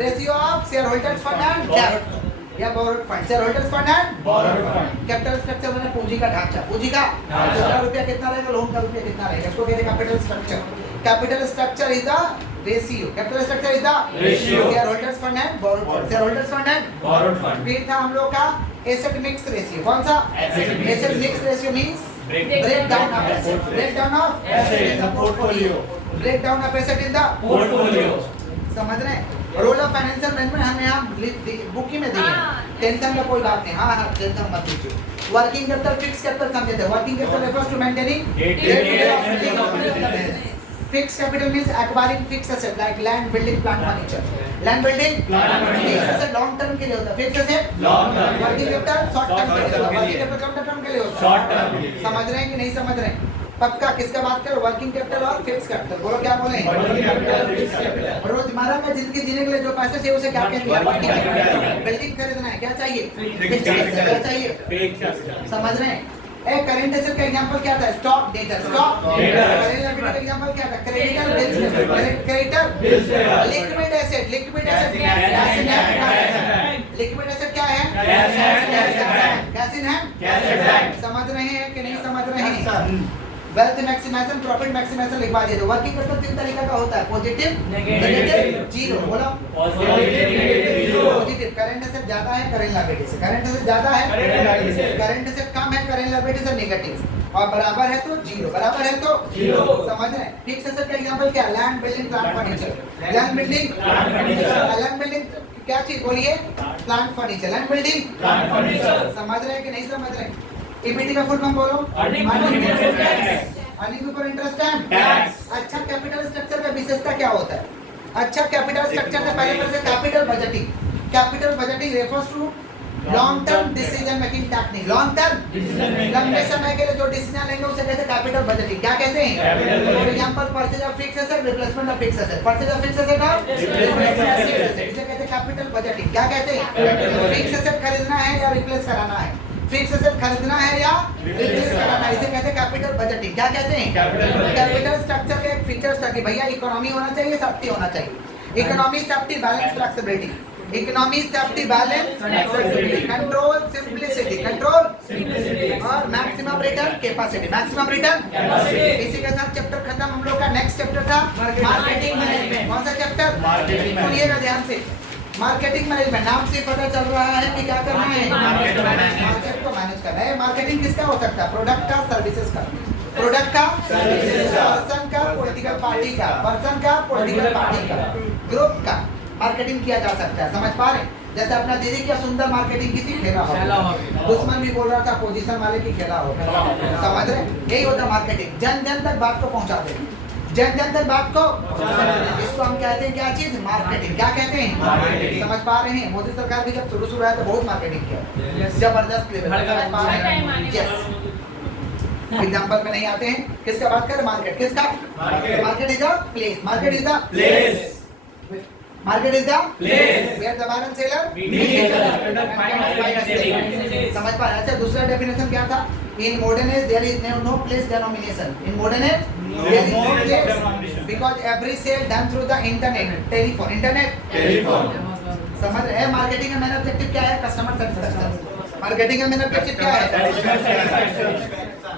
ratio of share holders fund and डेब्ट या borrowed fund. Share holders fund and Borrowed fund। Capital structure मैंने पूंजी का ढांचा, पूंजी का ढांचा। कितना रुपया कितना रहेगा, लोन का रुपया कितना रहेगा, इसको कहते हैं capital structure. Capital structure is the ratio, capital structure is the Ratio। Share holders fund and borrowed fund. Share holders fund and Borrowed fund। फिर था हम लोग का एसेट मिक्स रेशियो। कौन सा? Asset mix asset ratio। Mix ratio means Break- breakdown of asset, Portfolio। breakdown of Asset in in the the portfolio, portfolio। breakdown of asset in the Portfolio। समझ रहे हैं? रोल ऑफ फाइनेंशियल मैनेजमेंट हमें यहाँ book ही में दी है, tension का कोई बात नहीं। हाँ टेंशन मत लीजिए। वर्किंग कैपिटल, फिक्स कैपिटल समझे थे। Working capital refers to maintaining fix capital means acquiring fix asset like land, building, plant, furniture. Land, building, Plant, furniture। Fix asset long term के लिए होता है, fix asset Long term। Working capital short term के लिए होता है, Short term के working लिए। कैपिटल कम टर्म के लिए होता है। Short term के लिए। समझ रहे हैं कि नहीं समझ रहे हैं? पक्का किसका बात करो? वर्किंग कैपिटल और फिक्स कैपिटल। बोलो क्या बोले? Working capital, fixed capital। रोजमर्रा में जिंदगी जीने के लिए जो पैसे चाहिए उसे क्या कहते हैं? Working capital। बिल्डिंग खरीदना है क्या चाहिए? Fixed capital। क्या चाहिए? Fixed capital। समझ रहे हैं? एक करेंट एसेट का एग्जांपल क्या था? Stock, debtor. Stock, Debtor। Current asset का एग्जांपल क्या था? Creditor, bills, creditor, Bills payable। Liquid asset. Liquid asset Cash in hand। Cash in Cash in hand. hand। Liquid asset क्या है? Cash in hand। Cash in hand। Cash in hand. Cash in hand। समझ रहे हैं कि नहीं समझ रहे हैं? वेल्थ मैक्सिमाइजेशन, प्रॉफिट मैक्सिमाइजेशन लिखवा दिए। तो वर्किंग कैपिटल तीन तरीका का होता है, पॉजिटिव, नेगेटिव, जीरो। बोलो पॉजिटिव करंट एसेट ज्यादा है करेंट लायबिलिटी से, करंट एसेट ज्यादा है Current liability से। करंट एसेट कम है करेंट लायबिलिटी से, नेगेटिव। और बराबर है तो जीरो, बराबर है तो Zero। समझ रहे हैं? फिक्स एसेट का एग्जांपल क्या? Land, building, plant, furniture. Land, building, Plant, furniture। Land, building क्या चीज बोलिए? Plant, furniture. Land, building, Plant, furniture। समझ रहे हैं कि नहीं समझ रहे? ईबीटी का फुल फॉर्म बोलो। Earning before interest tax। Earning ऊपर इंटरेस्ट एंड Tax। अच्छा कैपिटल स्ट्रक्चर का विशेषता क्या होता है? अच्छा कैपिटल स्ट्रक्चर से पहले पर से capital budgeting. Capital budgeting refers to long term decision making technique. Long term Decision making लंबे technique। समय के लिए जो डिसीजन लेंगे उसे कहते हैं कैपिटल बजटिंग। क्या कहते हैं? Capital budgeting। For example purchase of fix asset, replacement of fix asset. Purchase of fix asset और Replacement of fixed asset। इसे कहते हैं कैपिटल बजटिंग। क्या कहते हैं? Capital budgeting। फिक्स एसेट खरीदना है या रिप्लेस कराना है? फिक्स एसेट खरीदना है या रिप्लेस कराना है, इसे कहते हैं कैपिटल बजटिंग। क्या कहते हैं? Capital budgeting। कैपिटल स्ट्रक्चर का एक फीचर्स था कि भैया इकोनॉमी होना चाहिए, सेफ्टी होना चाहिए। Economy, safety, balance, flexibility. Economy, safety, balance, flexibility, control, simplicity, control Simplicity। और maximum return capacity, maximum return Capacity। इसी के साथ चैप्टर खत्म। हम लोग का नेक्स्ट चैप्टर था मार्केटिंग मैनेजमेंट। कौन सा चैप्टर? Marketing management। सुनिएगा ध्यान से। मार्केटिंग मैनेजमेंट नाम से पता चल रहा है कि क्या करना है? Market management। मार्केट को मैनेज करना है। मार्केटिंग किसका हो सकता है? प्रोडक्ट का, सर्विसेज का। प्रोडक्ट का, Services का। पर्सन का, पॉलिटिकल पार्टी का, पर्सन का, पॉलिटिकल पार्टी का, ग्रुप का मार्केटिंग किया जा सकता है। समझ पा रहे हैं? जैसे अपना दीदी क्या सुंदर मार्केटिंग की थी, खेला हो। दुश्मन भी बोल रहा था पोजीशन वाले की खेला हो। समझ रहे? यही होता है मार्केटिंग। जन जन तक बात को पहुंचा देना, जन जन तक बात को। इसको हम कहते हैं क्या चीज? मार्केटिंग। क्या कहते हैं? Marketing। समझ पा रहे हैं? मोदी सरकार भी जब शुरू आया तो बहुत मार्केटिंग किया, जबरदस्त लेवल। समझ पा रहे हैं? यस। एग्जाम्पल में नहीं आते हैं। किसका बात करें? मार्केट। किसका? Market। Market is the place. Market is the Place। Market is the Place। Where the buyer and seller Meet each other under finance setting। समझ पा रहे हैं? अच्छा दूसरा डेफिनेशन क्या था? In modern age there is no place denomination. In modern age there is no place place denomination। Because every sale done through the internet, telephone, internet, Telephone। समझ रहे हैं? मार्केटिंग का मेन ऑब्जेक्टिव क्या है? Customer satisfaction. Marketing का main objective क्या है?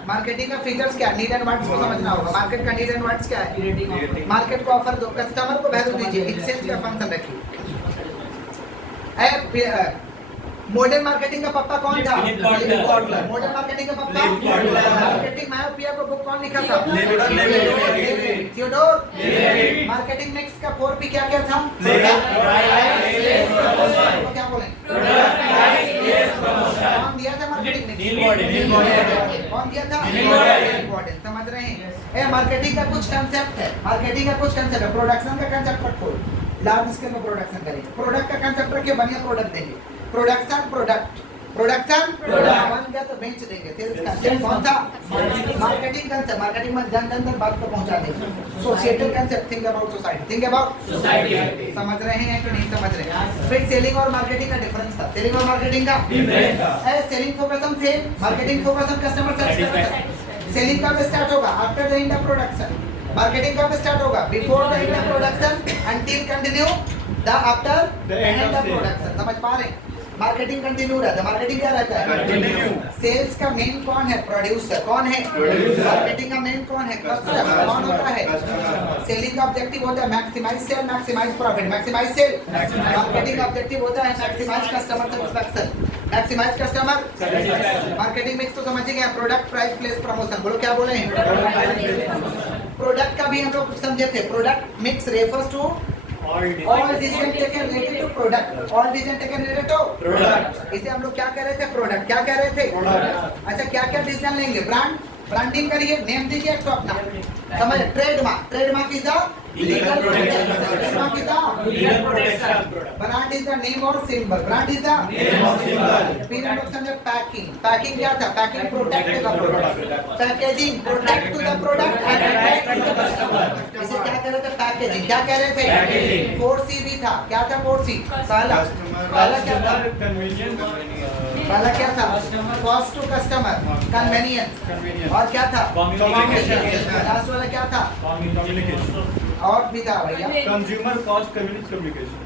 Marketing का फीचर्स क्या है? नीड एंड वांट्स को समझना होगा। मार्केट का नीड एंड वांट्स क्या है? मार्केट को ऑफर दो, कस्टमर को वैल्यू दीजिए, एक्सचेंज का फंक्शन रखिए। मॉडर्न मार्केटिंग का पप्पा कौन था? मॉडर्न मार्केटिंग का पप्पा मार्केटिंग मायोपिया को बुक कौन लिखा था? थियोडोर। मार्केटिंग मिक्स का 4P क्या क्या था? क्या बोले? कौन दिया था मार्केटिंग मिक्स? कौन दिया था? इम्पोर्टेंट। समझ रहे हैं? मार्केटिंग का कुछ कंसेप्ट है, मार्केटिंग का कुछ कंसेप्ट है। प्रोडक्शन का कंसेप्ट रखो, लार्ज स्केल में प्रोडक्शन करेंगे। प्रोडक्ट का कंसेप्ट रखिए, बढ़िया प्रोडक्ट देंगे। प्रोडक्शन प्रोडक्ट बन गया तो बेच देंगे। सेल्स कंसेप्ट कौन था? Marketing concept. मार्केटिंग में जन जन तक बात को पहुंचा देंगे। Societal concept, think about society, think about society. समझ रहे हैं कि नहीं समझ रहे हैं? फिर सेलिंग और मार्केटिंग का डिफरेंस था। सेलिंग और मार्केटिंग का डिफरेंस था। Selling focus on sale, marketing focus on customer satisfaction. Selling कब स्टार्ट होगा? After the end of production. Marketing कब स्टार्ट होगा? Before the end of production until continue the after the end of production. समझ पा रहे हैं? Marketing continue रहता है। मार्केटिंग क्या रहता है? कंटिन्यू। सेल्स का मेन कौन है? प्रोड्यूसर। कौन है? मार्केटिंग का मेन कौन है? कस्टमर। कौन होता है? सेलिंग का ऑब्जेक्टिव होता है maximise sale, maximise profit, maximise sale. Marketing का ऑब्जेक्टिव होता है maximise customer satisfaction, maximise customer. Marketing mix तो समझिए क्या? Product, price, place, promotion. बोलो क्या बोले हैं? प्रोडक्ट का भी हम लोग समझे थे। Product mix refers to all decision taken related to product, all decision taken related to product। इसे हम लोग क्या कह रहे थे? प्रोडक्ट। क्या कह रहे थे? प्रोडक्ट। अच्छा, क्या क्या डिसीजन लेंगे? ब्रांड, ब्रांडिंग करिए, नेम दीजिए एक तो अपना, समझ? Trademark, trademark is the legal protection, trademark is the legal protection, brand is the name और symbol, brand is the name और सिंबल। फिर हम लोग समझे पैकिंग। पैकिंग क्या था? Packing protect the product, packaging protect to the product and attract to the customer. इसे क्या कह रहे थे? पैकेजिंग। क्या कह रहे थे? 4C भी था। क्या था 4C? पहला क्या था? पहला क्या था? कॉस्ट टू कस्टमर, कन्वीनियंस, और क्या था? लास्ट वाला क्या था? और भी था भैया, कंज्यूमर कॉस्ट कन्वीनियंस कम्युनिकेशन।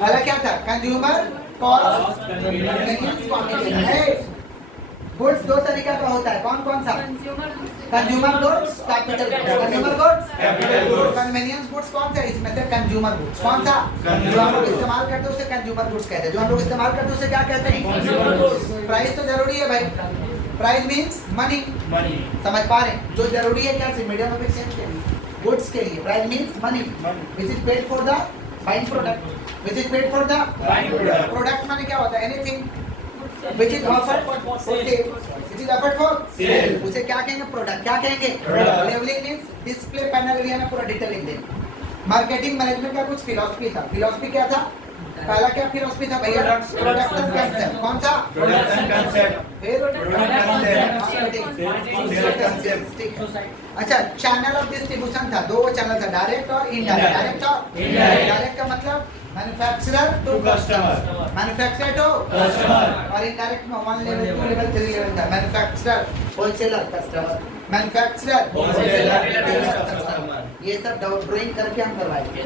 पहला क्या था? Consumer cost convenience communication. Goods दो तरीका का होता है। कौन कौन सा? Consumer goods, capital goods. Consumer goods, capital goods. Convenience goods कौन सा? इसमें से कंज्यूमर गुड्स। कौन सा? जो हम लोग इस्तेमाल करते हैं उसे कंज्यूमर गुड्स कहते हैं। जो हम लोग इस्तेमाल करते हैं उसे क्या कहते हैं? Consumer goods. प्राइस तो जरूरी है भाई, प्राइस मींस मनी। मनी समझ पा रहे हैं? जो जरूरी है क्या? मीडियम ऑफ एक्सचेंज के लिए, गुड्स के लिए। Price means money which is paid for the buying product, which is paid for the buying product. Product माने क्या होता है? Anything which is offered for sale, which is offered for sale, उसे क्या कहेंगे? प्रोडक्ट। क्या कहेंगे? Labelling means display panel area में पूरा डिटेलिंग देंगे। मार्केटिंग मैनेजमेंट का कुछ फिलॉसफी था। फिलॉसफी क्या था? पहला क्या फिलॉसफी था भैया? Production concept. कौन सा? Production concept. फिर अच्छा, चैनल ऑफ डिस्ट्रीब्यूशन था। दो चैनल था, डायरेक्ट और इनडायरेक्ट। डायरेक्ट और इनडायरेक्ट। डायरेक्ट का मतलब manufacturer to customer, manufacturer to customer. और इनडायरेक्ट में 1 लेवल 2 लेवल 3 लेवल था। Manufacturer, wholesaler, customer, manufacturer, wholesaler, customer. ये सब ड्राइंग करके हम करवाएंगे।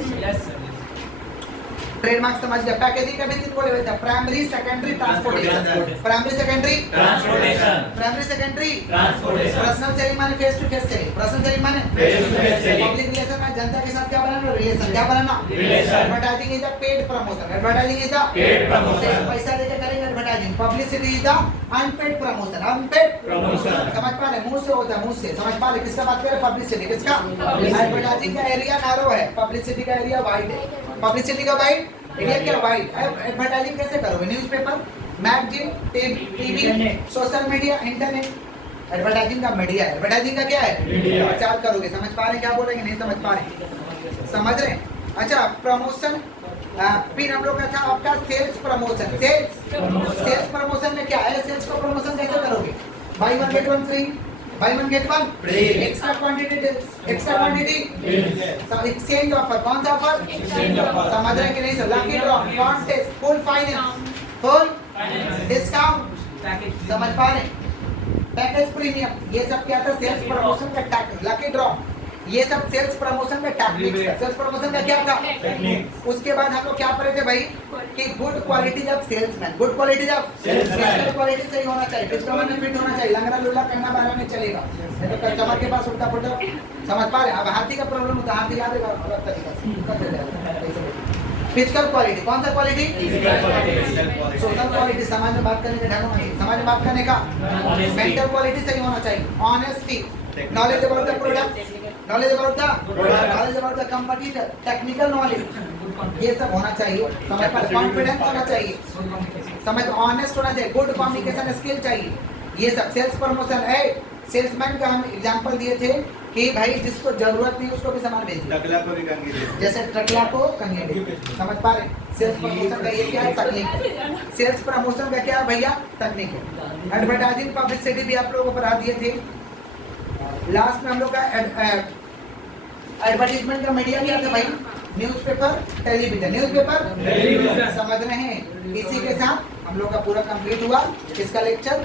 ट्रेडमार्क समझ गया। पैकेजिंग का भी 3 लेवल था। Primary, secondary, transportation. Primary, secondary, transportation. Primary, secondary, transportation. Personal selling माने face to face selling. Personal selling माने face to face selling. Public relation में जनता के साथ क्या बनाना? रिलेशन। क्या बनाना? Relation. Advertising is the paid promotion, advertising is the paid promotion. पैसा देकर करेंगे advertising. Publicity is the unpaid promotion, unpaid promotion. समझ पा रहे? मुंह से होता है, मुंह से। समझ पा रहे? किसका बात कर रहे? पब्लिसिटी। किसका? एडवर्टाइजिंग का एरिया नैरो है, पब्लिसिटी का एरिया वाइड है। पब्लिसिटी का वाइड एरिया क्या? वाइड। एडवर्टाइजिंग कैसे करोगे? Newspaper, magazine, TV, social media, internet. Advertising का मीडिया है। एडवर्टाइजिंग का क्या है? प्रचार करोगे। समझ पा रहे? क्या बोलेंगे? नहीं समझ पा रहे? समझ रहे? अच्छा, प्रमोशन। फिर हम लोग का था आपका सेल्स प्रमोशन। सेल्स प्रमोशन में क्या है? सेल्स को प्रमोशन कैसे करोगे? Buy 1 get 1 free, buy 1 get 1 free, extra quantity, extra quantity, exchange offer. कौन सा ऑफर? Exchange offer. समझ रहे कि नहीं sir? Lucky draw, contest, full finance, full discount. समझ पा रहे? पैकेज प्रीमियम, ये सब क्या था? सेल्स प्रमोशन का टैक्टिक। लकी ड्रॉ, ये सब सेल्स प्रमोशन का टैक्टिक्स था। सेल्स प्रमोशन का क्या था? टेक्निक। उसके बाद हम लोग क्या पढ़े थे भाई कि good qualities of salesman, good qualities of Salesman। Physical quality सही होना चाहिए, कस्टमर में फिट होना चाहिए, लंगड़ा लुल्ला करना बारा नहीं चलेगा, नहीं तो कस्टमर के पास उल्टा पुल्टा समझ पा रहे हैं। अब हाथी का प्रॉब्लम होता है, हाथी ला देगा अलग तरीका से कर देगा। फिजिकल क्वालिटी, कौन सा क्वालिटी? सोशल क्वालिटी, समाज में बात करने का ढंग होना चाहिए, समाज में बात करने का। Honesty। मेंटल क्वालिटी सही होना चाहिए, honesty, knowledge about the product, knowledge about the knowledge about the competitor, technical knowledge, ये सब होना चाहिए। समझ पर कॉन्फिडेंस होना चाहिए, समझ ऑनेस्ट होना चाहिए, गुड कम्युनिकेशन स्किल चाहिए। ये सब सेल्स प्रमोशन है। सेल्समैन का हम एग्जांपल दिए थे कि भाई जिसको जरूरत नहीं उसको भी सामान भेजिए, टकला को भी कंगी दे। जैसे टकला को कंगे दे। समझ पा रहे? सेल्स प्रमोशन का ये क्या है? तकनीक है। सेल्स प्रमोशन का क्या है भैया? तकनीक है। एडवर्टाइजिंग पब्लिसिटी भी आप लोगों को पढ़ा दिए थे। लास्ट में हम लोग का एडवर्टाइजमेंट का मीडिया क्या था भाई? Newspaper, television. Newspaper, television. समझ रहे हैं? इसी के साथ हम लोग का पूरा कंप्लीट हुआ। इसका लेक्चर